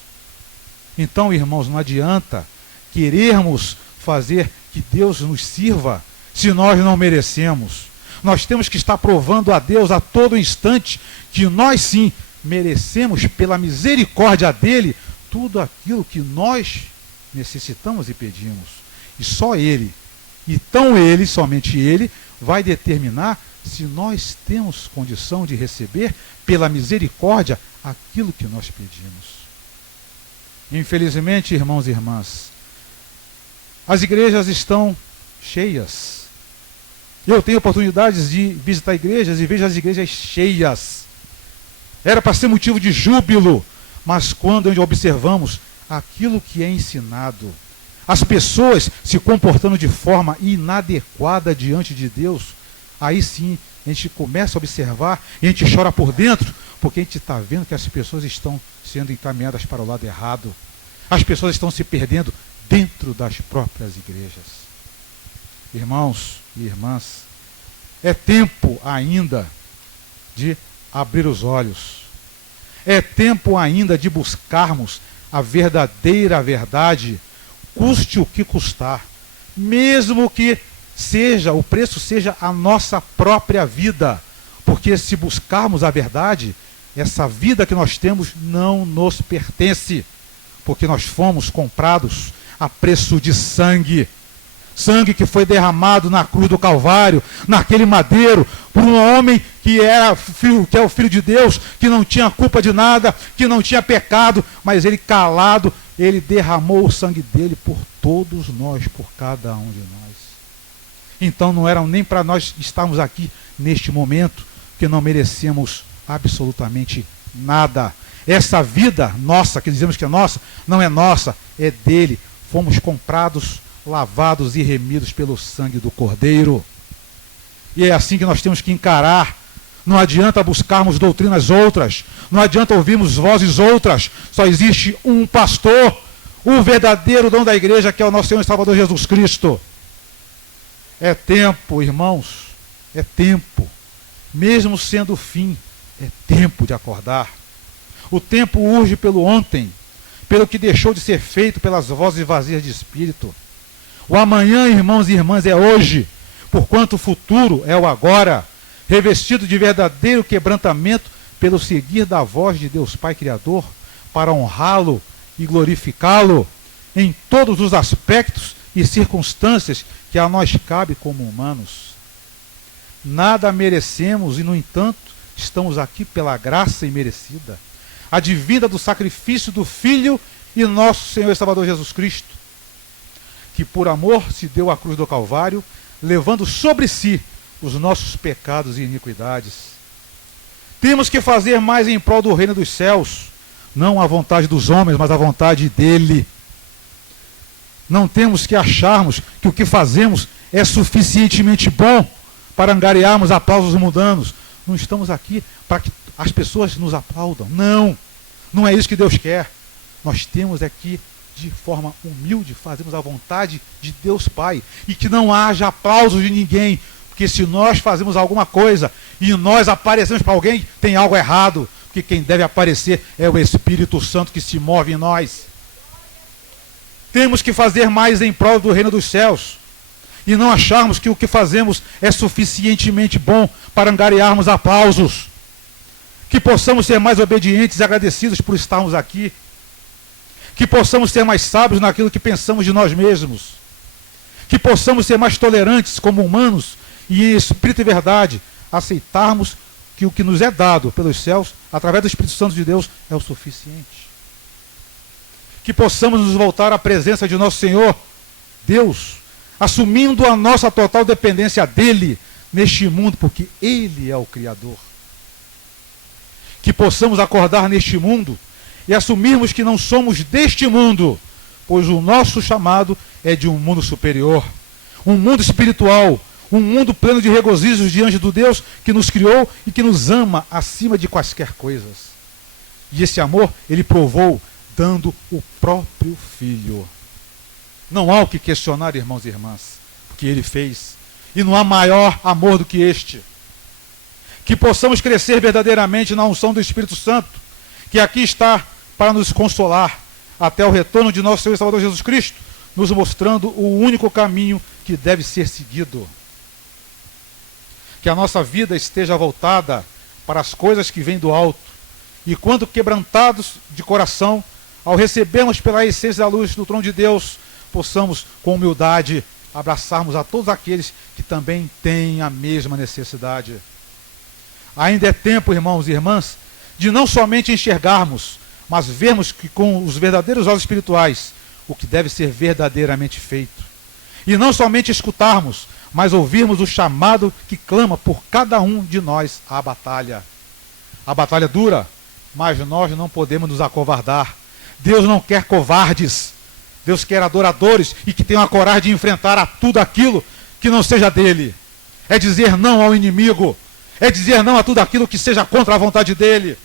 Então, irmãos, não adianta querermos fazer que Deus nos sirva se nós não merecemos. Nós temos que estar provando a Deus a todo instante que nós sim merecemos, pela misericórdia dele, tudo aquilo que nós necessitamos e pedimos. E só ele, então ele, somente ele, vai determinar se nós temos condição de receber pela misericórdia aquilo que nós pedimos. Infelizmente, irmãos e irmãs, as igrejas estão cheias. Eu tenho oportunidades de visitar igrejas e vejo as igrejas cheias. Era para ser motivo de júbilo, mas quando observamos aquilo que é ensinado, as pessoas se comportando de forma inadequada diante de Deus, aí sim a gente começa a observar e a gente chora por dentro, porque a gente está vendo que as pessoas estão sendo encaminhadas para o lado errado. As pessoas estão se perdendo dentro das próprias igrejas. Irmãos e irmãs, é tempo ainda de abrir os olhos. É tempo ainda de buscarmos a verdadeira verdade, custe o que custar, mesmo que o preço seja a nossa própria vida, porque se buscarmos a verdade, essa vida que nós temos não nos pertence, porque nós fomos comprados a preço de sangue, sangue que foi derramado na cruz do Calvário, naquele madeiro, por um homem que é o Filho de Deus, que não tinha culpa de nada, que não tinha pecado, mas ele calado, ele derramou o sangue dele por todos nós, por cada um de nós. Então não era nem para nós estarmos aqui neste momento, que não merecemos absolutamente nada. Essa vida nossa, que dizemos que é nossa, não é nossa, é dele. Fomos comprados lavados e remidos pelo sangue do Cordeiro. E é assim que nós temos que encarar. Não adianta buscarmos doutrinas outras, não adianta ouvirmos vozes outras, só existe um pastor, o verdadeiro dono da igreja, que é o nosso Senhor e Salvador Jesus Cristo. É tempo, irmãos, é tempo, mesmo sendo o fim, é tempo de acordar. O tempo urge pelo ontem, pelo que deixou de ser feito pelas vozes vazias de espírito. O amanhã, irmãos e irmãs, é hoje, porquanto o futuro é o agora, revestido de verdadeiro quebrantamento pelo seguir da voz de Deus Pai Criador, para honrá-lo e glorificá-lo em todos os aspectos e circunstâncias que a nós cabe como humanos. Nada merecemos e, no entanto, estamos aqui pela graça imerecida, advinda do sacrifício do Filho e nosso Senhor e Salvador Jesus Cristo, que por amor se deu à cruz do Calvário, levando sobre si os nossos pecados e iniquidades. Temos que fazer mais em prol do reino dos céus, não a vontade dos homens, mas a vontade dele. Não temos que acharmos que o que fazemos é suficientemente bom para angariarmos aplausos mundanos. Não estamos aqui para que as pessoas nos aplaudam. Não, não é isso que Deus quer. Nós temos aqui, de forma humilde, fazemos a vontade de Deus Pai, e que não haja aplausos de ninguém, porque se nós fazemos alguma coisa e nós aparecemos para alguém, tem algo errado, porque quem deve aparecer é o Espírito Santo que se move em nós. Temos que fazer mais em prol do reino dos céus, e não acharmos que o que fazemos é suficientemente bom para angariarmos aplausos. Que possamos ser mais obedientes e agradecidos por estarmos aqui. Que possamos ser mais sábios naquilo que pensamos de nós mesmos. Que possamos ser mais tolerantes como humanos e em espírito e verdade aceitarmos que o que nos é dado pelos céus, através do Espírito Santo de Deus, é o suficiente. Que possamos nos voltar à presença de nosso Senhor, Deus, assumindo a nossa total dependência dEle neste mundo, porque Ele é o Criador. Que possamos acordar neste mundo e assumirmos que não somos deste mundo, pois o nosso chamado é de um mundo superior, um mundo espiritual, um mundo pleno de regozijos diante do Deus que nos criou e que nos ama acima de quaisquer coisas. E esse amor Ele provou dando o próprio Filho. Não há o que questionar, irmãos e irmãs, porque Ele fez. E não há maior amor do que este. Que possamos crescer verdadeiramente na unção do Espírito Santo, que aqui está para nos consolar, até o retorno de nosso Senhor e Salvador Jesus Cristo, nos mostrando o único caminho que deve ser seguido. Que a nossa vida esteja voltada para as coisas que vêm do alto, e quando quebrantados de coração, ao recebermos pela essência da luz do trono de Deus, possamos, com humildade, abraçarmos a todos aqueles que também têm a mesma necessidade. Ainda é tempo, irmãos e irmãs, de não somente enxergarmos, mas vermos que com os verdadeiros olhos espirituais, o que deve ser verdadeiramente feito. E não somente escutarmos, mas ouvirmos o chamado que clama por cada um de nós à batalha. A batalha dura, mas nós não podemos nos acovardar. Deus não quer covardes. Deus quer adoradores e que tenham a coragem de enfrentar a tudo aquilo que não seja dele. É dizer não ao inimigo. É dizer não a tudo aquilo que seja contra a vontade dele.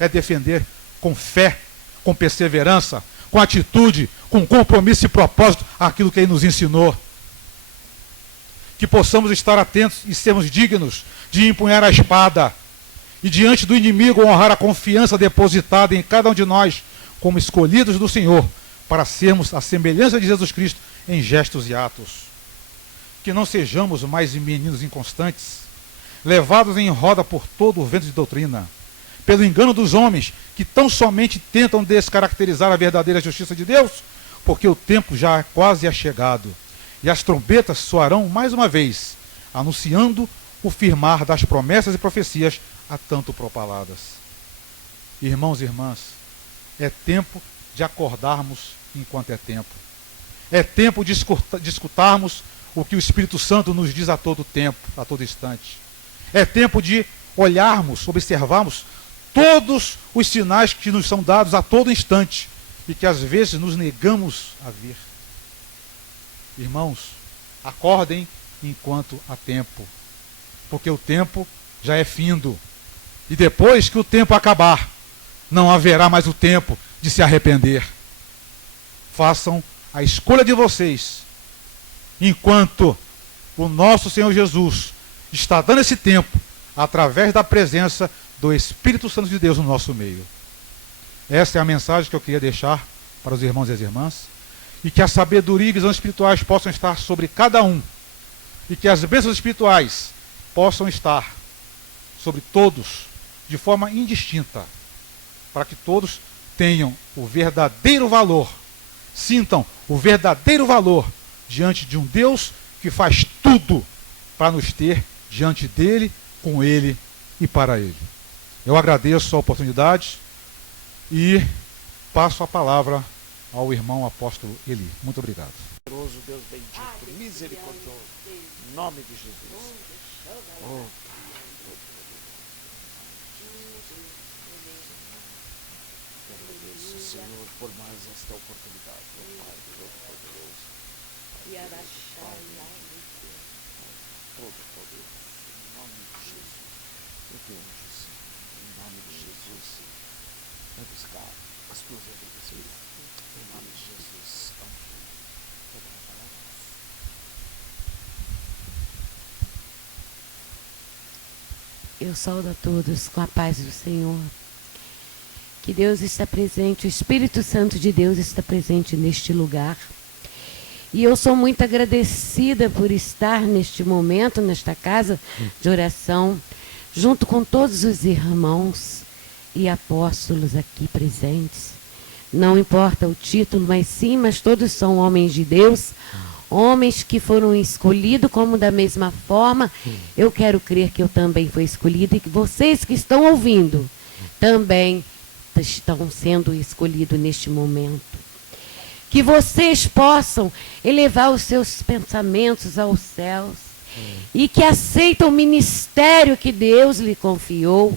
É defender com fé, com perseverança, com atitude, com compromisso e propósito aquilo que ele nos ensinou. Que possamos estar atentos e sermos dignos de empunhar a espada e diante do inimigo honrar a confiança depositada em cada um de nós como escolhidos do Senhor para sermos a semelhança de Jesus Cristo em gestos e atos. Que não sejamos mais meninos inconstantes, levados em roda por todo o vento de doutrina, pelo engano dos homens que tão somente tentam descaracterizar a verdadeira justiça de Deus, porque o tempo já quase é chegado, e as trombetas soarão mais uma vez, anunciando o firmar das promessas e profecias há tanto propaladas. Irmãos e irmãs, é tempo de acordarmos enquanto é tempo. É tempo de escutarmos o que o Espírito Santo nos diz a todo tempo, a todo instante. É tempo de olharmos, observarmos todos os sinais que nos são dados a todo instante e que às vezes nos negamos a ver. Irmãos, acordem enquanto há tempo, porque o tempo já é findo. E depois que o tempo acabar, não haverá mais o tempo de se arrepender. Façam a escolha de vocês, enquanto o nosso Senhor Jesus está dando esse tempo, através da presença do Espírito Santo de Deus no nosso meio. Essa é a mensagem que eu queria deixar para os irmãos e as irmãs, e que a sabedoria e visões espirituais possam estar sobre cada um, e que as bênçãos espirituais possam estar sobre todos, de forma indistinta, para que todos tenham o verdadeiro valor, sintam o verdadeiro valor diante de um Deus que faz tudo para nos ter diante dele, com ele e para ele. Eu agradeço a oportunidade e passo a palavra ao irmão apóstolo Eli. Muito obrigado. Poderoso Deus bendito, misericordioso, em nome de Jesus. Oh, agradeço, Senhor, por mais esta oportunidade, oh Pai, Todo-Poderoso. Todo-Poderoso, em nome de Jesus. Eu te amo, Senhor, em nome de Jesus. Vai buscar as tuas ovelhas, Senhor. Em nome de Jesus. Amém. Pode falar. Eu saúdo a todos com a paz do Senhor. Que Deus está presente, o Espírito Santo de Deus está presente neste lugar. E eu sou muito agradecida por estar neste momento, nesta casa de oração, junto com todos os irmãos e apóstolos aqui presentes. Não importa o título, mas todos são homens de Deus, homens que foram escolhidos, como da mesma forma, eu quero crer que eu também fui escolhida e que vocês que estão ouvindo também estão sendo escolhidos neste momento. Que vocês possam elevar os seus pensamentos aos céus e que aceitem o ministério que Deus lhe confiou,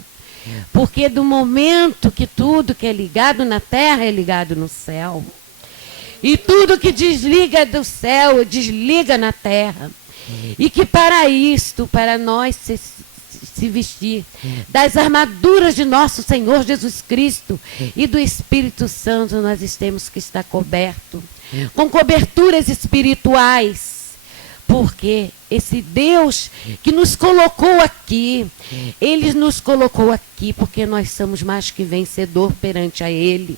porque do momento que tudo que é ligado na terra é ligado no céu. E tudo que desliga do céu, desliga na terra. E que para isto, para nós se vestir das armaduras de nosso Senhor Jesus Cristo e do Espírito Santo, nós temos que estar cobertos com coberturas espirituais. Porque esse Deus que nos colocou aqui, Ele nos colocou aqui porque nós somos mais que vencedor perante a Ele.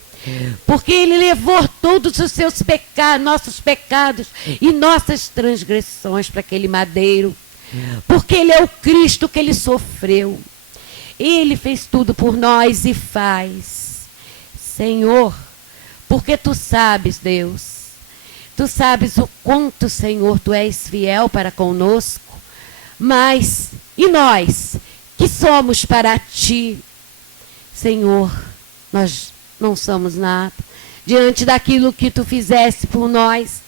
Porque Ele levou todos os seus pecados, nossos pecados e nossas transgressões para aquele madeiro. Porque Ele é o Cristo que Ele sofreu. Ele fez tudo por nós e faz. Senhor, porque Tu sabes, Deus, Tu sabes o quanto, Senhor, Tu és fiel para conosco. Mas, e nós, que somos para Ti? Senhor, nós não somos nada. Diante daquilo que Tu fizeste por nós,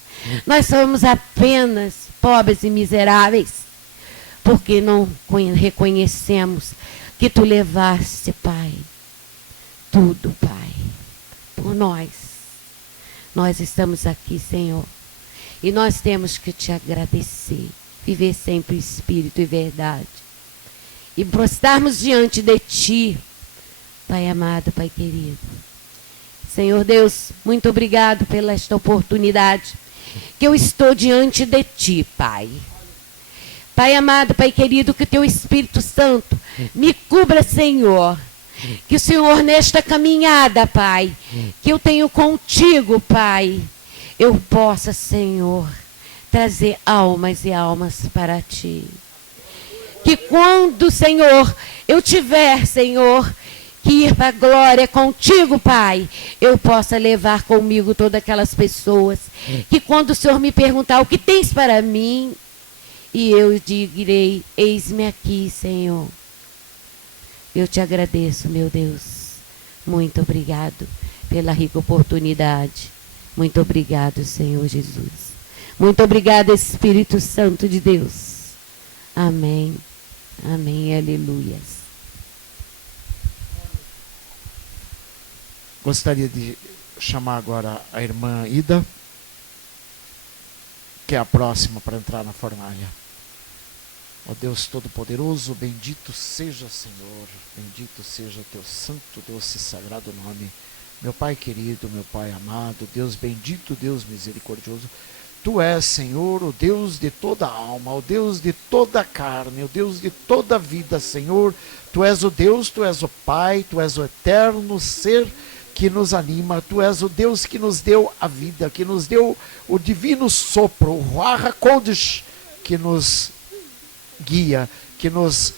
nós somos apenas pobres e miseráveis. Porque não reconhecemos que Tu levaste, Pai, tudo, Pai, por nós. Nós estamos aqui, Senhor, e nós temos que Te agradecer, viver sempre o Espírito e verdade, e prostarmos diante de Ti, Pai amado, Pai querido. Senhor Deus, muito obrigado pela esta oportunidade que eu estou diante de Ti, Pai. Pai amado, Pai querido, que Teu Espírito Santo me cubra, Senhor. Que o Senhor, nesta caminhada, Pai, que eu tenho contigo, Pai, eu possa, Senhor, trazer almas e almas para Ti. Que quando, Senhor, eu tiver, Senhor, que ir para a glória contigo, Pai, eu possa levar comigo todas aquelas pessoas. Que quando o Senhor me perguntar o que tens para mim, e eu direi, eis-me aqui, Senhor. Eu Te agradeço, meu Deus. Muito obrigado pela rica oportunidade. Muito obrigado, Senhor Jesus. Muito obrigado, Espírito Santo de Deus. Amém. Amém. Aleluias. Gostaria de chamar agora a irmã Ida. que é a próxima para entrar na fornalha. Ó Deus Todo-Poderoso, bendito seja, Senhor, bendito seja o teu santo, doce e sagrado nome. Meu Pai querido, meu Pai amado, Deus bendito, Deus misericordioso, Tu és, Senhor, o Deus de toda alma, o Deus de toda carne, o Deus de toda vida, Senhor. Tu és o Deus, Tu és o Pai, Tu és o eterno ser que nos anima. Tu és o Deus que nos deu a vida, que nos deu o divino sopro, o Ruach HaKodesh, que nos guia, que nos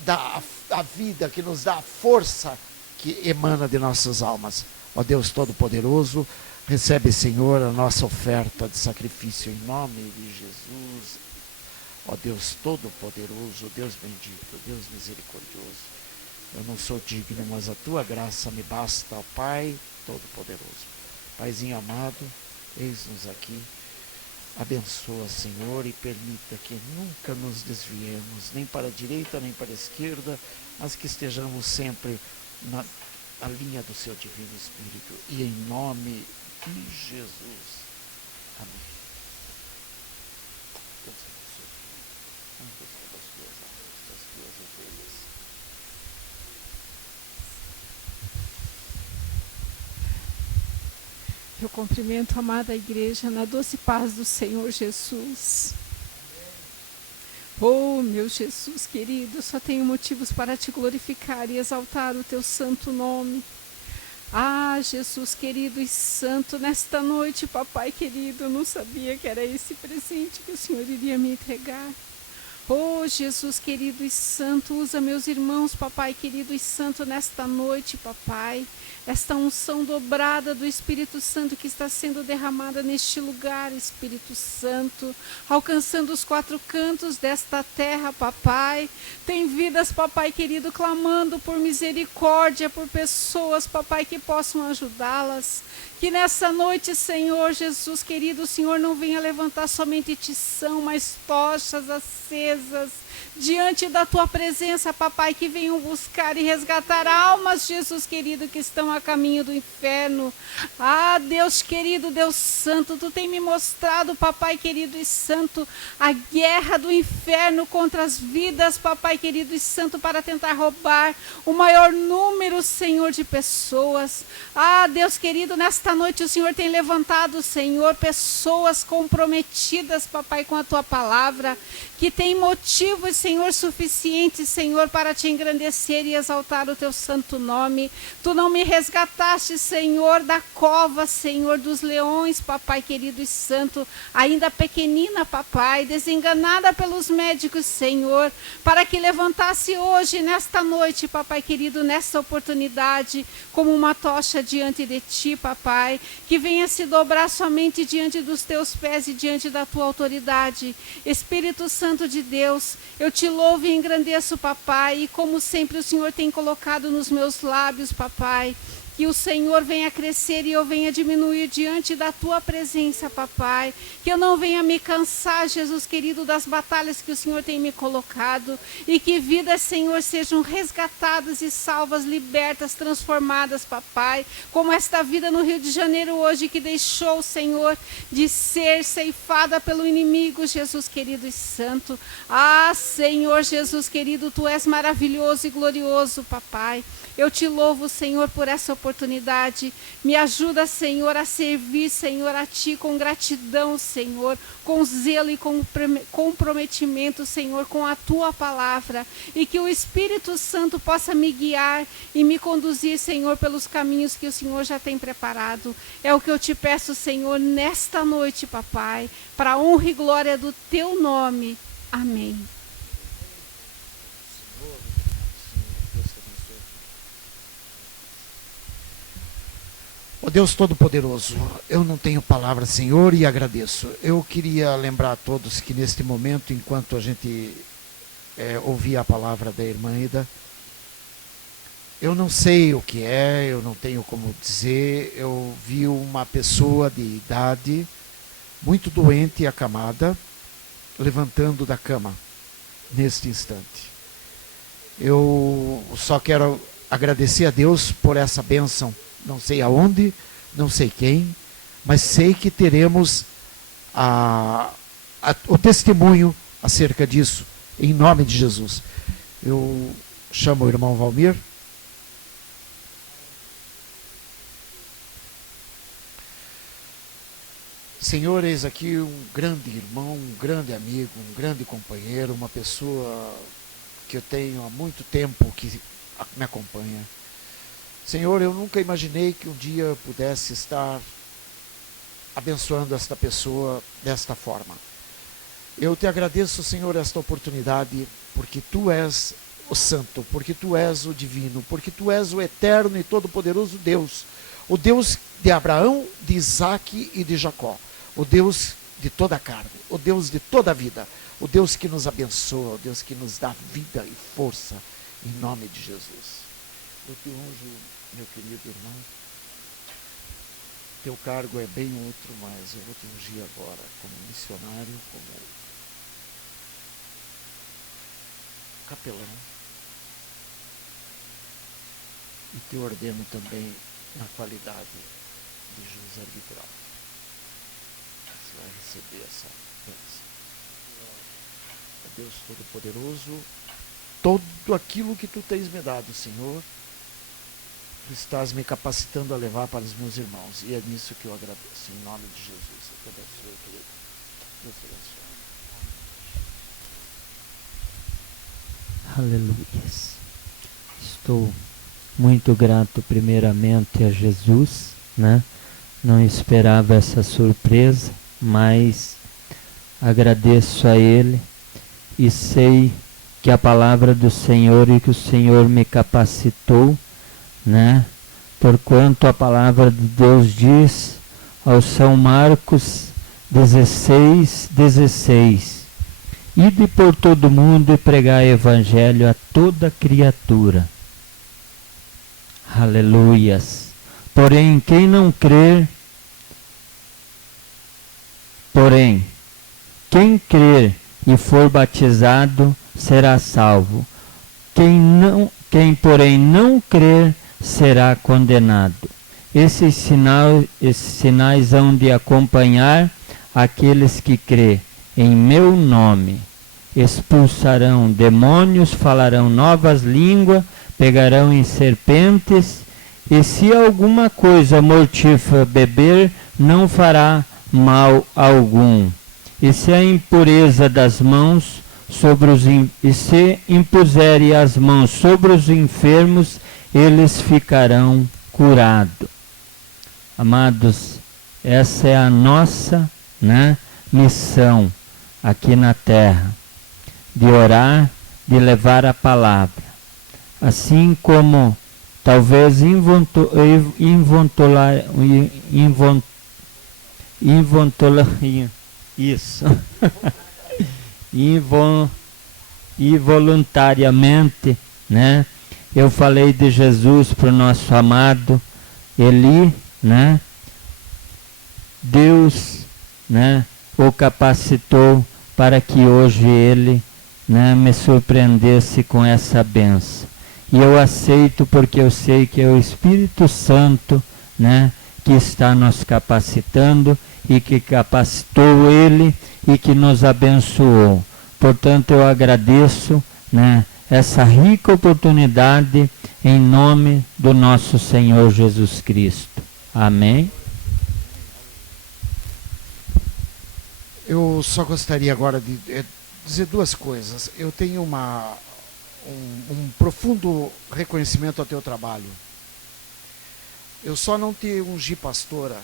dá a vida, que nos dá a força que emana de nossas almas. Ó Deus Todo-Poderoso, recebe, Senhor, a nossa oferta de sacrifício em nome de Jesus. Ó Deus Todo-Poderoso, Deus bendito, Deus misericordioso. Eu não sou digno, mas a Tua graça me basta, ó Pai Todo-Poderoso. Paizinho amado, eis-nos aqui. Abençoa, Senhor, e permita que nunca nos desviemos, nem para a direita, nem para a esquerda, mas que estejamos sempre na linha do Seu Divino Espírito. E em nome de Jesus. Amém. Deus abençoe. Vamos buscar das Tuas almas, das Tuas ovelhas. Eu cumprimento a amada igreja na doce paz do Senhor Jesus. Oh, meu Jesus querido, só tenho motivos para te glorificar e exaltar o teu santo nome. Ah, Jesus querido e santo, nesta noite, papai querido, eu não sabia que era esse presente que o Senhor iria me entregar. Oh, Jesus querido e santo, usa meus irmãos, papai querido e santo, nesta noite, papai. Esta unção dobrada do Espírito Santo que está sendo derramada neste lugar, Espírito Santo, alcançando os quatro cantos desta terra, papai. Tem vidas, papai querido, clamando por misericórdia, por pessoas, papai, que possam ajudá-las. Que nessa noite, Senhor Jesus querido, o Senhor não venha levantar somente tição, mas tochas acesas diante da Tua presença, papai, que venham buscar e resgatar almas, Jesus querido, que estão a caminho do inferno. Ah, Deus querido, Deus santo, Tu tem me mostrado, papai querido e santo, a guerra do inferno contra as vidas, papai querido e santo, para tentar roubar o maior número, Senhor, de pessoas. Ah, Deus querido, nesta noite o Senhor tem levantado, Senhor, pessoas comprometidas, papai, com a Tua palavra, que tem motivos, Senhor, suficientes, Senhor, para Te engrandecer e exaltar o Teu santo nome. Tu não me resgataste, Senhor, da cova, Senhor, dos leões, papai querido e santo, ainda pequenina, papai, desenganada pelos médicos, Senhor, para que levantasse hoje, nesta noite, papai querido, nesta oportunidade, como uma tocha diante de Ti, papai, que venha se dobrar somente diante dos Teus pés e diante da Tua autoridade. Espírito Santo de Deus, eu Te louvo e engrandeço, papai, e como sempre o Senhor tem colocado nos meus lábios, papai, que o Senhor venha crescer e eu venha diminuir diante da Tua presença, papai. Que eu não venha me cansar, Jesus querido, das batalhas que o Senhor tem me colocado. E que vidas, Senhor, sejam resgatadas e salvas, libertas, transformadas, papai. Como esta vida no Rio de Janeiro hoje, que deixou, Senhor, de ser ceifada pelo inimigo, Jesus querido e santo. Ah, Senhor Jesus querido, Tu és maravilhoso e glorioso, papai. Eu Te louvo, Senhor, por essa oportunidade. Me ajuda, Senhor, a servir, Senhor, a Ti com gratidão, Senhor, com zelo e com comprometimento, Senhor, com a Tua palavra. E que o Espírito Santo possa me guiar e me conduzir, Senhor, pelos caminhos que o Senhor já tem preparado. É o que eu Te peço, Senhor, nesta noite, papai, para a honra e glória do Teu nome. Amém. Ó Deus Todo-Poderoso, eu não tenho palavra, Senhor, e agradeço. Eu queria lembrar a todos que neste momento, enquanto a gente ouvia a palavra da irmã Ida, eu não sei o que é, eu não tenho como dizer, eu vi uma pessoa de idade, muito doente e acamada, levantando da cama, neste instante. Eu só quero agradecer a Deus por essa bênção. Não sei aonde, não sei quem, mas sei que teremos o testemunho acerca disso, em nome de Jesus. Eu chamo o irmão Valmir. Senhor, eis aqui um grande irmão, um grande amigo, um grande companheiro, uma pessoa que eu tenho há muito tempo que me acompanha. Senhor, eu nunca imaginei que um dia eu pudesse estar abençoando esta pessoa desta forma. Eu te agradeço, Senhor, esta oportunidade, porque Tu és o Santo, porque Tu és o Divino, porque Tu és o Eterno e Todo-Poderoso Deus, o Deus de Abraão, de Isaque e de Jacó, o Deus de toda a carne, o Deus de toda a vida, o Deus que nos abençoa, o Deus que nos dá vida e força, em nome de Jesus. Eu te unjo, meu querido irmão. Teu cargo é bem outro, mas eu vou te ungir agora como missionário, como capelão. E te ordeno também na qualidade de juiz arbitral. Você vai receber essa bênção. Deus Todo-Poderoso, tudo aquilo que Tu tens me dado, Senhor, Tu estás me capacitando a levar para os meus irmãos. E é nisso que eu agradeço. Em nome de Jesus. Eu te abençoe, querido. Deus te abençoe. Aleluia. Estou muito grato primeiramente a Jesus, né? Não esperava essa surpresa, mas agradeço a Ele e sei que a palavra do Senhor e que o Senhor me capacitou, né? Porquanto a palavra de Deus diz ao São Marcos 16:16, ide por todo mundo e pregai evangelho a toda criatura. Aleluias. Porém, quem crer e for batizado será salvo. Quem porém não crer será condenado. Esses sinais hão de acompanhar aqueles que crê em meu nome. Expulsarão demônios, falarão novas línguas, pegarão em serpentes, e se alguma coisa mortífera beber, não fará mal algum. E se a impureza das mãos e se impuserem as mãos sobre os enfermos, eles ficarão curados. Amados, essa é a nossa, né, missão aqui na terra, de orar, de levar a palavra. Assim como talvez involuntariamente, né? Eu falei de Jesus para o nosso amado Eli, né? Deus, né, o capacitou para que hoje ele, né, me surpreendesse com essa benção. E eu aceito porque eu sei que é o Espírito Santo, né, que está nos capacitando e que capacitou ele e que nos abençoou. Portanto, eu agradeço, né, essa rica oportunidade em nome do nosso Senhor Jesus Cristo. Amém. Eu só gostaria agora de dizer duas coisas. Eu tenho um profundo reconhecimento ao teu trabalho. Eu só não te ungi pastora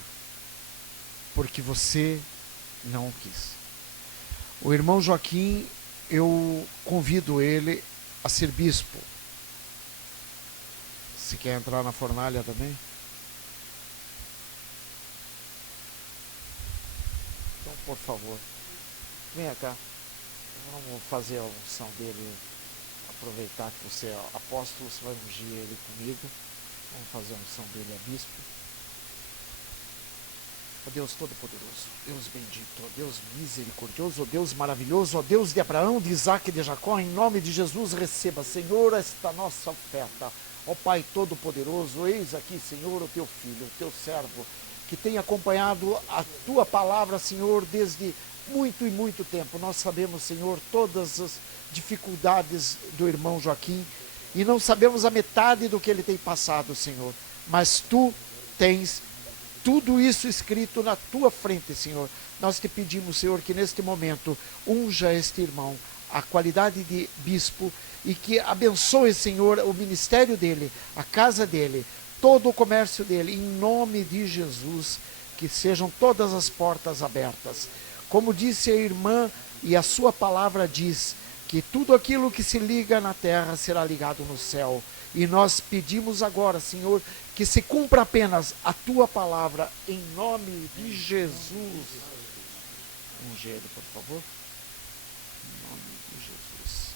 porque você não quis. O irmão Joaquim, eu convido ele a ser bispo. Se quer entrar na fornalha também? Então, por favor, venha cá. Vamos fazer a unção dele. Aproveitar que você é apóstolo, você vai ungir ele comigo. Vamos fazer a unção dele a bispo. Ó Deus Todo-Poderoso, Deus bendito, ó Deus misericordioso, ó Deus maravilhoso, ó Deus de Abraão, de Isaque e de Jacó, em nome de Jesus, receba, Senhor, esta nossa oferta. Ó Pai Todo-Poderoso, eis aqui, Senhor, o teu filho, o teu servo, que tem acompanhado a tua palavra, Senhor, desde muito e muito tempo. Nós sabemos, Senhor, todas as dificuldades do irmão Joaquim e não sabemos a metade do que ele tem passado, Senhor. Mas tu tens tudo isso escrito na tua frente, Senhor. Nós te pedimos, Senhor, que neste momento unja este irmão, a qualidade de bispo, e que abençoe, Senhor, o ministério dele, a casa dele, todo o comércio dele, em nome de Jesus, que sejam todas as portas abertas. Como disse a irmã, e a sua palavra diz, que tudo aquilo que se liga na terra será ligado no céu. E nós pedimos agora, Senhor, que se cumpra apenas a tua palavra, em nome de Jesus. Unge ele, por favor. Em nome de Jesus.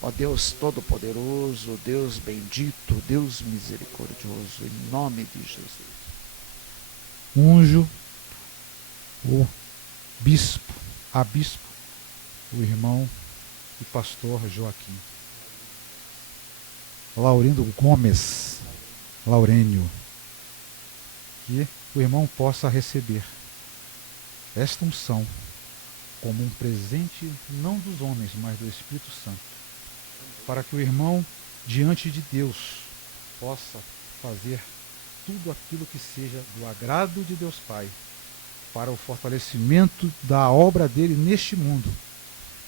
Ó Deus Todo-Poderoso, Deus bendito, Deus misericordioso, em nome de Jesus. Unjo o bispo, a bispo, o irmão e pastor Joaquim. Laurindo Gomes, Laurênio, que o irmão possa receber esta unção como um presente não dos homens, mas do Espírito Santo, para que o irmão, diante de Deus, possa fazer tudo aquilo que seja do agrado de Deus Pai, para o fortalecimento da obra dele neste mundo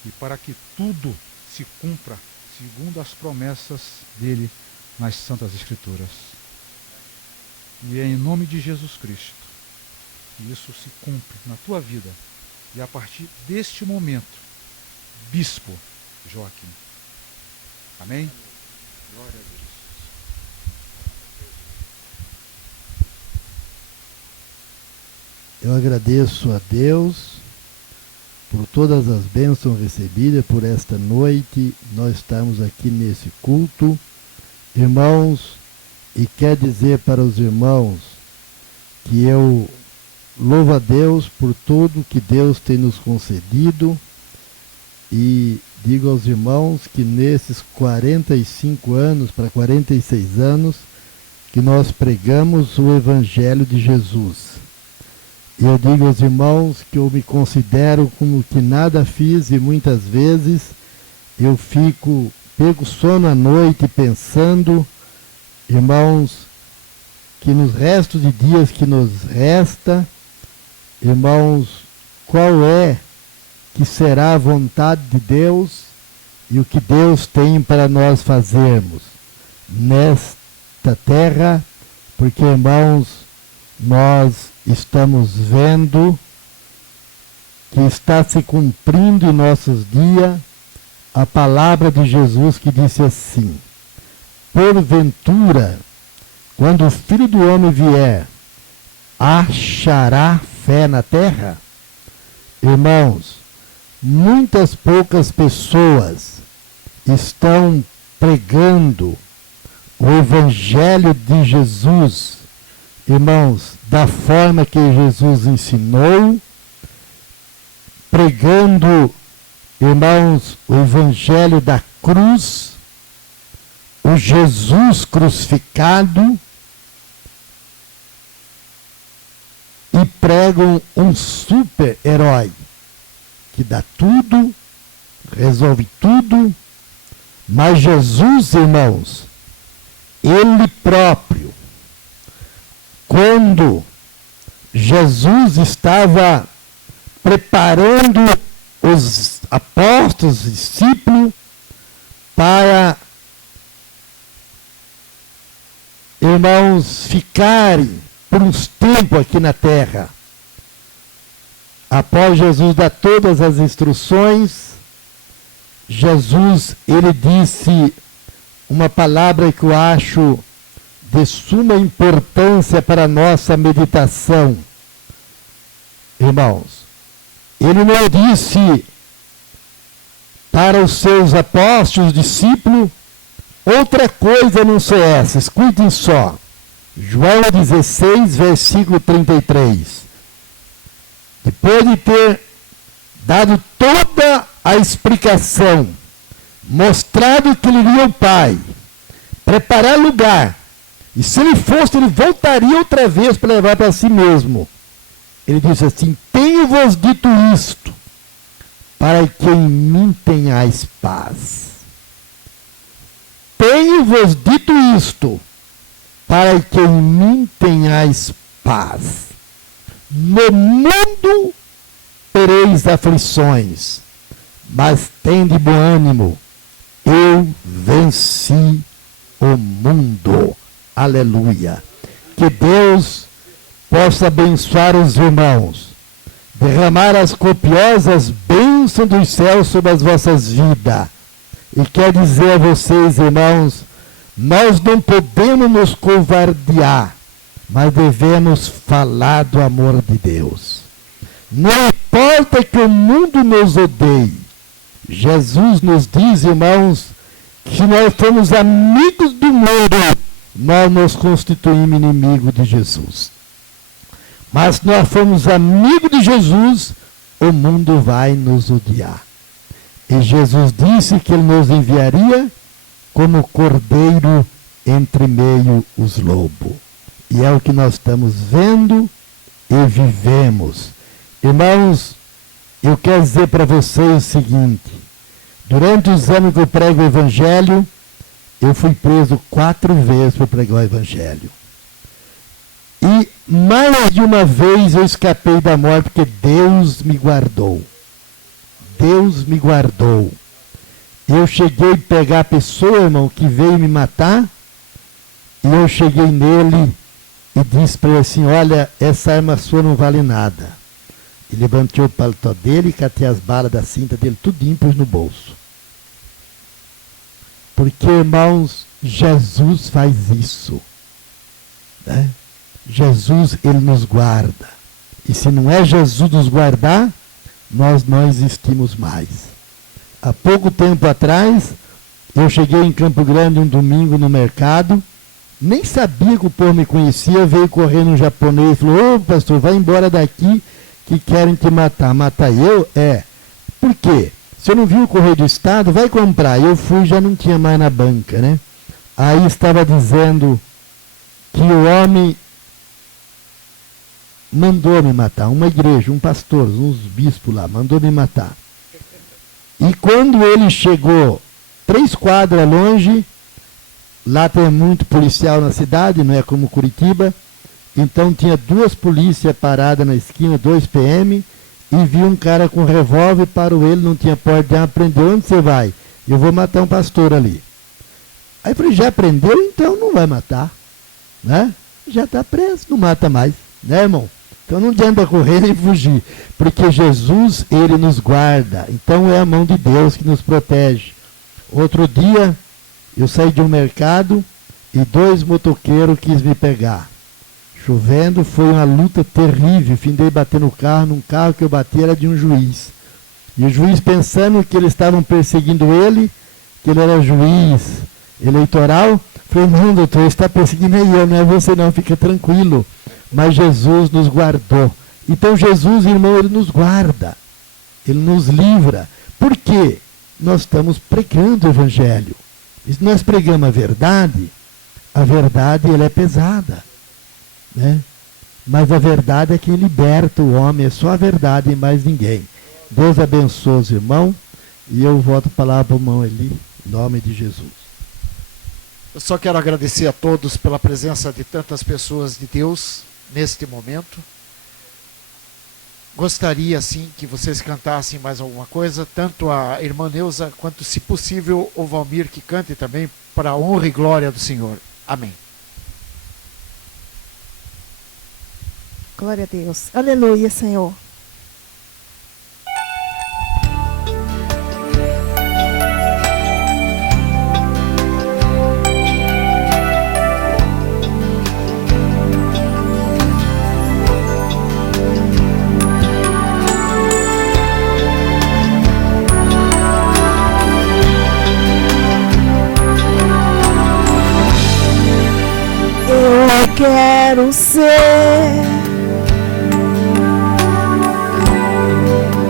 e para que tudo se cumpra segundo as promessas dele nas Santas Escrituras. E é em nome de Jesus Cristo que isso se cumpre na tua vida. E a partir deste momento, Bispo Joaquim. Amém? Glória a Deus. Eu agradeço a Deus por todas as bênçãos recebidas por esta noite. Nós estamos aqui nesse culto, irmãos, e quer dizer para os irmãos que eu louvo a Deus por tudo que Deus tem nos concedido, e digo aos irmãos que nesses 45 anos para 46 anos que nós pregamos o Evangelho de Jesus. E eu digo aos irmãos que eu me considero como que nada fiz, e muitas vezes eu pego sono à noite pensando, irmãos, que nos restos de dias que nos resta, irmãos, qual é que será a vontade de Deus e o que Deus tem para nós fazermos nesta terra, porque, irmãos, nós estamos vendo que está se cumprindo em nossos dias a palavra de Jesus que disse assim: porventura, quando o Filho do Homem vier, achará fé na terra? Irmãos, muitas poucas pessoas estão pregando o Evangelho de Jesus, irmãos, da forma que Jesus ensinou, pregando, irmãos, o Evangelho da cruz, o Jesus crucificado, e pregam um super-herói que dá tudo, resolve tudo, mas Jesus, irmãos, Ele próprio, quando Jesus estava preparando os apóstolos, os discípulos, para, irmãos, ficarem por uns tempos aqui na terra. Após Jesus dar todas as instruções, Jesus, ele disse uma palavra que eu acho de suma importância para a nossa meditação. Irmãos, ele não disse para os seus apóstolos, discípulos, outra coisa não só essa, escutem só. João 16, versículo 33. Depois de ter dado toda a explicação, mostrado que ele iria ao Pai, preparar lugar, E se ele fosse, ele voltaria outra vez para levar para si mesmo. Ele disse assim: tenho-vos dito isto, para que em mim tenhais paz. Tenho-vos dito isto, para que em mim tenhais paz. No mundo tereis aflições, mas tende bom ânimo. Eu venci o mundo. Aleluia. Que Deus possa abençoar os irmãos, derramar as copiosas bênçãos dos céus sobre as vossas vidas. E quer dizer a vocês, irmãos, nós não podemos nos covardear, mas devemos falar do amor de Deus. Não importa que o mundo nos odeie. Jesus nos diz, irmãos, que se nós formos amigos do mundo, nós nos constituímos inimigos de Jesus. Mas se nós formos amigos de Jesus, o mundo vai nos odiar. E Jesus disse que ele nos enviaria como cordeiro entre meio os lobos. E é o que nós estamos vendo e vivemos. Irmãos, eu quero dizer para vocês o seguinte: durante os anos que eu prego o Evangelho, eu fui preso 4 vezes para pregar o Evangelho. E mais de uma vez eu escapei da morte, porque Deus me guardou. Deus me guardou. Eu cheguei a pegar a pessoa, irmão, que veio me matar, e eu cheguei nele e disse para ele assim: olha, essa arma sua não vale nada. E levantei o paletó dele e catei as balas da cinta dele, tudinho, pus no bolso. Porque, irmãos, Jesus faz isso. Né? Jesus, ele nos guarda. E se não é Jesus nos guardar, nós não existimos mais. Há pouco tempo atrás, eu cheguei em Campo Grande um domingo no mercado, nem sabia que o povo me conhecia, veio correndo um japonês e falou: ô pastor, vai embora daqui que querem te matar. Matar eu? É. Por quê? Você não viu o Correio do Estado? Vai comprar. Eu fui, já não tinha mais na banca, né? Aí estava dizendo que o homem mandou me matar. Uma igreja, um pastor, uns bispos lá, mandou me matar. E quando ele chegou 3 quadras longe, lá tem muito policial na cidade, não é como Curitiba, então tinha 2 polícias paradas na esquina, 2 PM, e viu um cara com revólver, parou ele, não tinha porta de arma, prendeu. Onde você vai? Eu vou matar um pastor ali. Aí eu falei: já prendeu? Então não vai matar. Né? Já está preso, não mata mais. Né, irmão? Então não adianta correr nem fugir. Porque Jesus, ele nos guarda. Então é a mão de Deus que nos protege. Outro dia, eu saí de um mercado e 2 motoqueiros quis me pegar. Chovendo, foi uma luta terrível. Findei bater no carro, num carro que eu bati era de um juiz. E o juiz, pensando que eles estavam perseguindo ele, que ele era juiz eleitoral, falei: não, doutor, está perseguindo eu, não é você não, fica tranquilo. Mas Jesus nos guardou. Então Jesus, irmão, ele nos guarda. Ele nos livra. Por quê? Nós estamos pregando o Evangelho. E se nós pregamos a verdade ela é pesada. Né? Mas a verdade é que liberta o homem, é só a verdade e mais ninguém. Deus abençoe os irmãos, e eu volto a palavra para o irmão Eli, em nome de Jesus. Eu só quero agradecer a todos pela presença de tantas pessoas de Deus neste momento. Gostaria, sim, que vocês cantassem mais alguma coisa, tanto a irmã Neuza, quanto, se possível, o Valmir, que cante também, para a honra e glória do Senhor. Amém. Glória a Deus. Aleluia, Senhor. Eu quero ser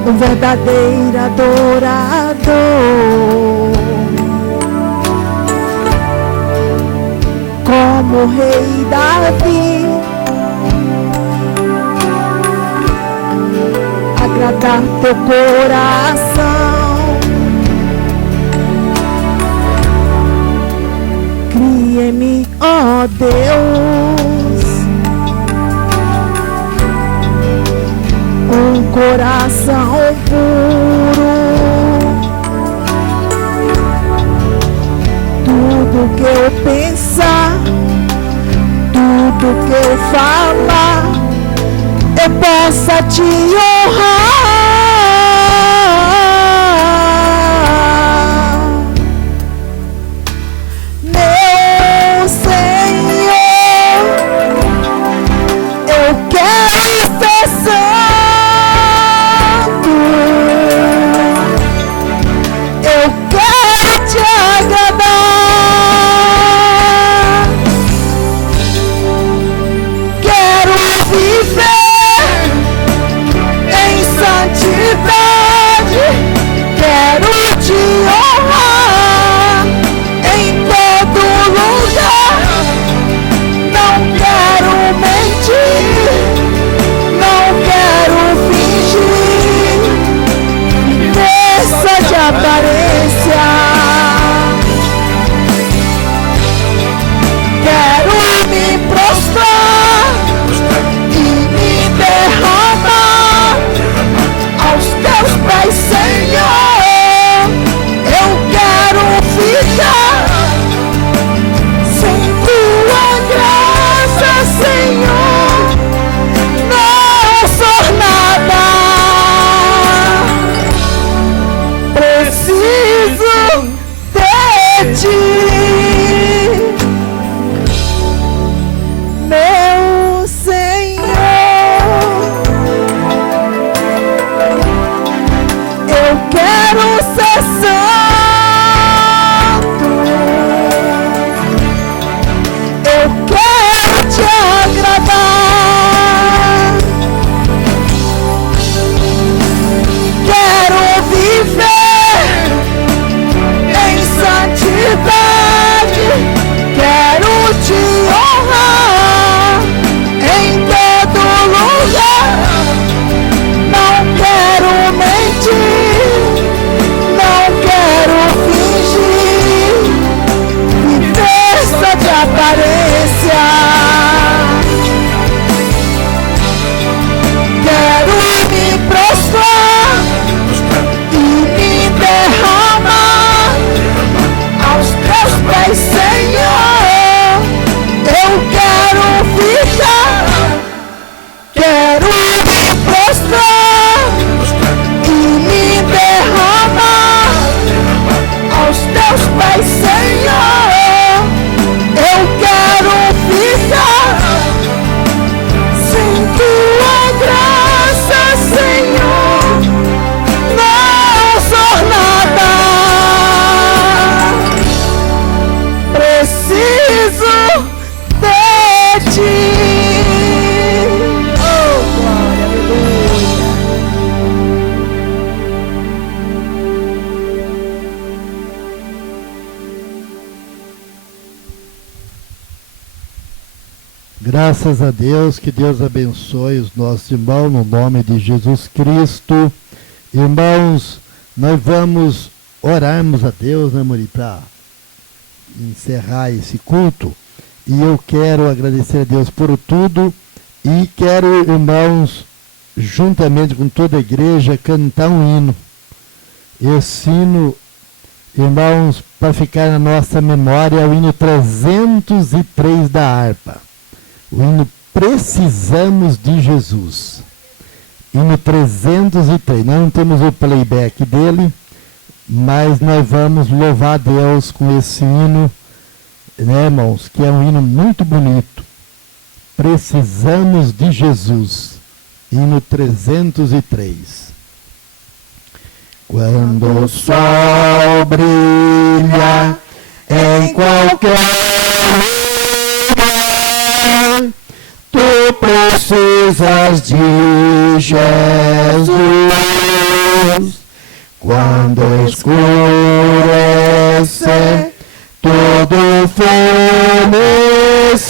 um verdadeiro adorador, como como o rei Davi, agradar teu coração. Cria em mim, ó Deus, um coração puro. Tudo que eu pensar, tudo que eu falar, eu possa te honrar. Meu Senhor, eu quero ser santo, eu quero te agradar. Quero viver em santidade, quero te honrar em todo lugar. Não quero mentir, não quero fingir, força de aparência. Quero me prostrar e me derramar aos teus pés, Senhor. Eu quero ficar sem tua graça, Senhor. Não sou nada, preciso de ti. Meu Senhor, eu quero ser santo, eu quero te agradar, quero viver em santidade, quero te honrar em todo lugar. Não quero mentir, não quero fingir, força de aparência. Quero me prostrar e me derramar aos teus pés, Senhor. Eu quero ficar, quero me prostrar e me derramar aos teus pés, Senhor. Eu quero ficar sem tua graça, Senhor. Não sou nada, preciso de ti. Oh, glória, aleluia. Graças a Deus, que Deus abençoe os nossos irmãos no nome de Jesus Cristo. Irmãos, nós vamos orarmos a Deus, né, Muri, para encerrar esse culto. E eu quero agradecer a Deus por tudo e quero, irmãos, juntamente com toda a igreja, cantar um hino. Esse hino, irmãos, para ficar na nossa memória, é o hino 303 da harpa. O hino Precisamos de Jesus. Hino 303. Nós não temos o playback dele, mas nós vamos louvar a Deus com esse hino, né, irmãos, que é um hino muito bonito. Precisamos de Jesus. Hino 303. Quando o sol brilha em qualquer lugar, tu precisas de Jesus. Quando escurecer, tudo fenece,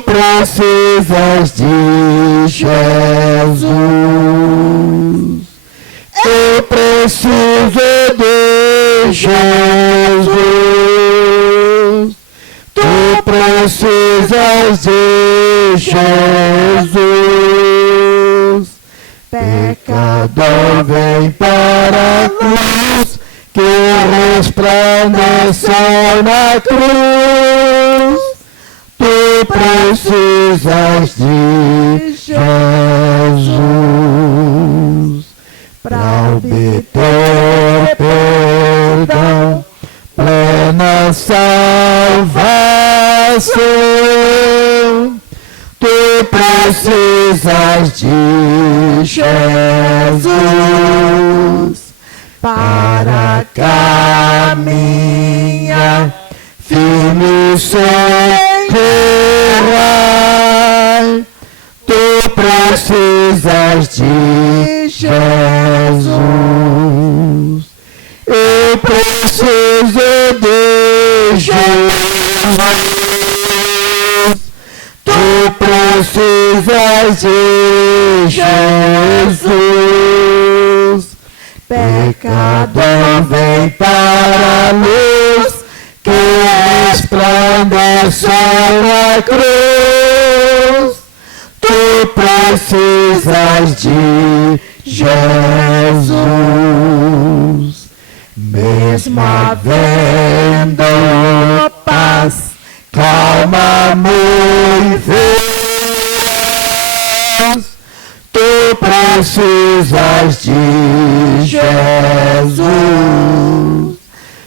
precisas de Jesus. Eu preciso de Jesus. Tu precisas de Jesus. Pecador, vem para a cruz, que resplandeceu na cruz. Tu precisas de Jesus para obter perdão, plena salvação. Tu precisas de Jesus para caminhar firme sem errar. Tu precisas de Jesus. Eu preciso de Jesus. Tu precisas de Jesus. Pecador, vem para a luz, que resplandeceu na cruz. Tu precisas de Jesus. Mesmo havendo paz, calma, muito vez, tu precisas de Jesus.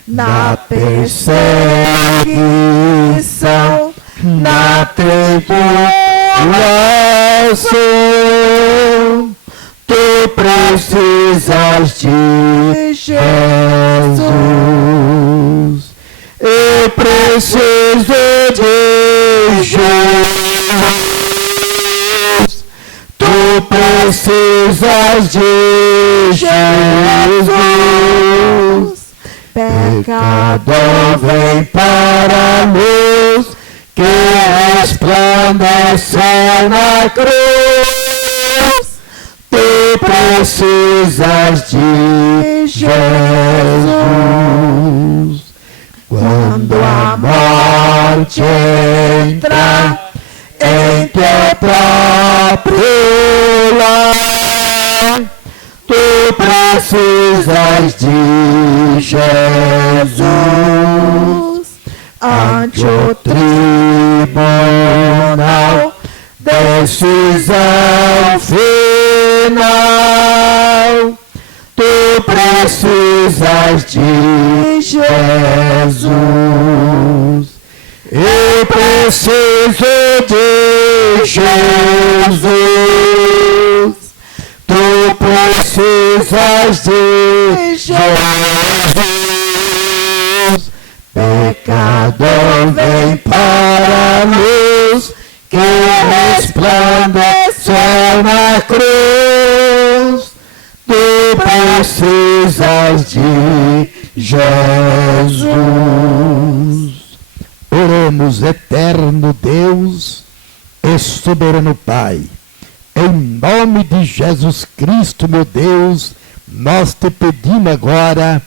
Na perseguição, na tribulação, tu precisas de Jesus. Eu preciso de Jesus. Tu precisas de Jesus. Pecador, vem para a luz, que resplandeceu na cruz. Tu precisas de Jesus. Quando a morte entra em teu próprio lar, tu precisas de Jesus. Ante o tribunal, decisão final, tu precisas de Jesus. Eu preciso de Jesus. Tu precisas de Jesus. Pecador, vem para a luz, que resplandeceu na cruz. Tu precisas de Jesus. Oremos, eterno Deus e soberano Pai. Em nome de Jesus Cristo, meu Deus, nós te pedimos agora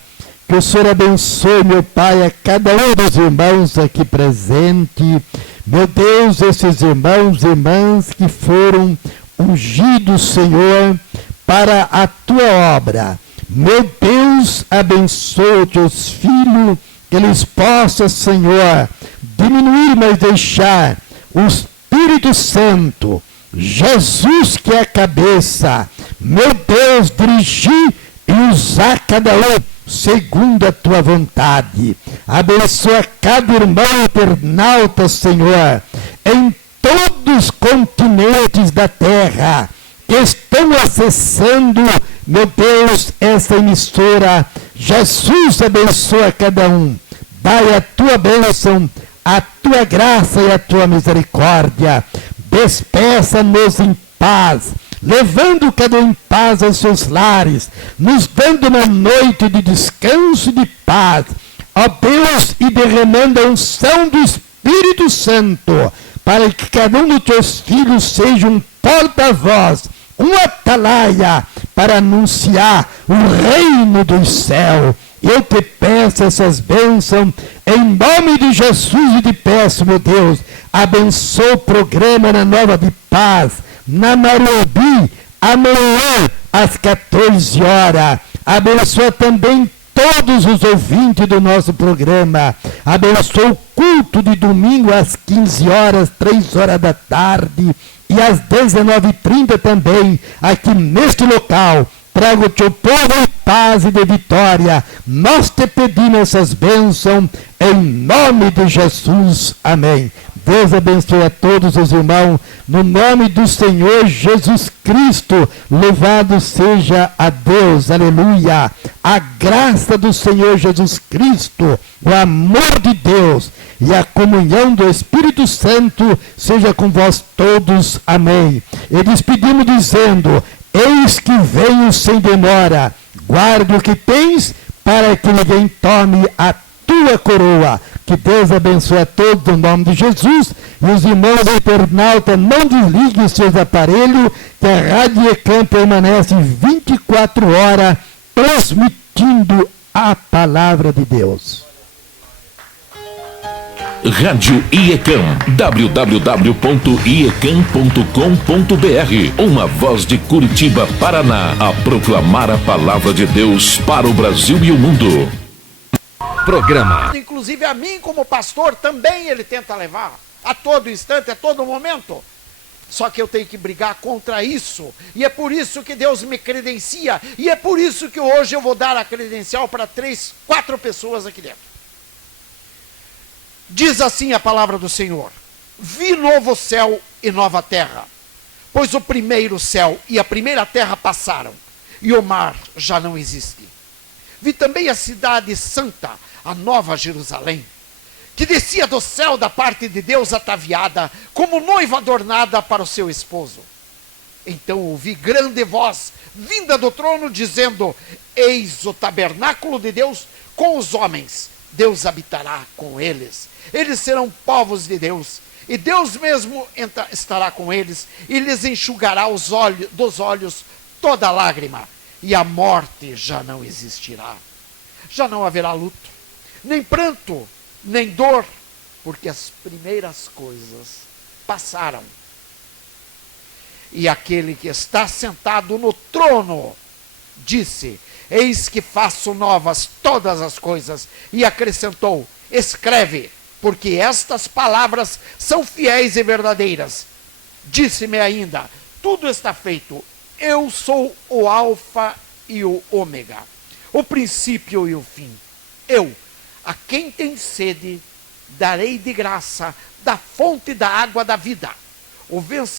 que o Senhor abençoe, meu Pai, a cada um dos irmãos aqui presente. Meu Deus, esses irmãos e irmãs que foram ungidos, Senhor, para a tua obra. Meu Deus, abençoa os teus filhos, que eles possam, Senhor, diminuir, mas deixar o Espírito Santo, Jesus que é a cabeça, meu Deus, dirigir e usar cada um segundo a tua vontade. Abençoa cada irmão internauta, Senhor, em todos os continentes da terra, que estão acessando, meu Deus, essa emissora. Jesus, abençoa cada um. Dai a tua bênção, a tua graça e a tua misericórdia. Despeça-nos em paz, levando cada um em paz aos seus lares, nos dando uma noite de descanso e de paz. Ó Deus, e derramando a unção do Espírito Santo, para que cada um dos teus filhos seja um porta-voz, um atalaia, para anunciar o reino dos céus. Eu te peço essas bênçãos, em nome de Jesus, e te peço, meu Deus, abençoa o programa na Nova de Paz, na Marubi, amanhã, às 14 horas. Abençoa também todos os ouvintes do nosso programa. Abençoa o culto de domingo às 15 horas, 3 horas da tarde, e às 19h30 também, aqui neste local. Traga o teu povo em paz e de vitória. Nós te pedimos essas bênçãos em nome de Jesus. Amém. Deus abençoe a todos os irmãos, no nome do Senhor Jesus Cristo. Louvado seja a Deus, aleluia. A graça do Senhor Jesus Cristo, o amor de Deus e a comunhão do Espírito Santo seja com vós todos. Amém. E despedimos dizendo: eis que venho sem demora, guarda o que tens, para que ninguém tome a tua coroa. Que Deus abençoe a todos no nome de Jesus. E os irmãos internautas, não desliguem os seus aparelhos, que a Rádio IECAM permanece 24 horas transmitindo a palavra de Deus. Rádio IECAM, www.iecam.com.br. Uma voz de Curitiba, Paraná, a proclamar a palavra de Deus para o Brasil e o mundo. Programa. Inclusive a mim como pastor também ele tenta levar, a todo instante, a todo momento. Só que eu tenho que brigar contra isso, e é por isso que Deus me credencia, e é por isso que hoje eu vou dar a credencial para 3, 4 pessoas aqui dentro. Diz assim a palavra do Senhor: vi novo céu e nova terra, pois o primeiro céu e a primeira terra passaram, e o mar já não existe. Vi também a cidade santa, a nova Jerusalém, que descia do céu da parte de Deus ataviada, como noiva adornada para o seu esposo. Então ouvi grande voz, vinda do trono, dizendo: eis o tabernáculo de Deus com os homens, Deus habitará com eles. Eles serão povos de Deus, e Deus mesmo estará com eles, e lhes enxugará dos olhos toda lágrima, e a morte já não existirá. Já não haverá luto, nem pranto, nem dor, porque as primeiras coisas passaram. E aquele que está sentado no trono disse: eis que faço novas todas as coisas. E acrescentou: escreve, porque estas palavras são fiéis e verdadeiras. Disse-me ainda: tudo está feito. Eu sou o Alfa e o Ômega, o princípio e o fim. Eu, a quem tem sede, darei de graça da fonte da água da vida. O vencedor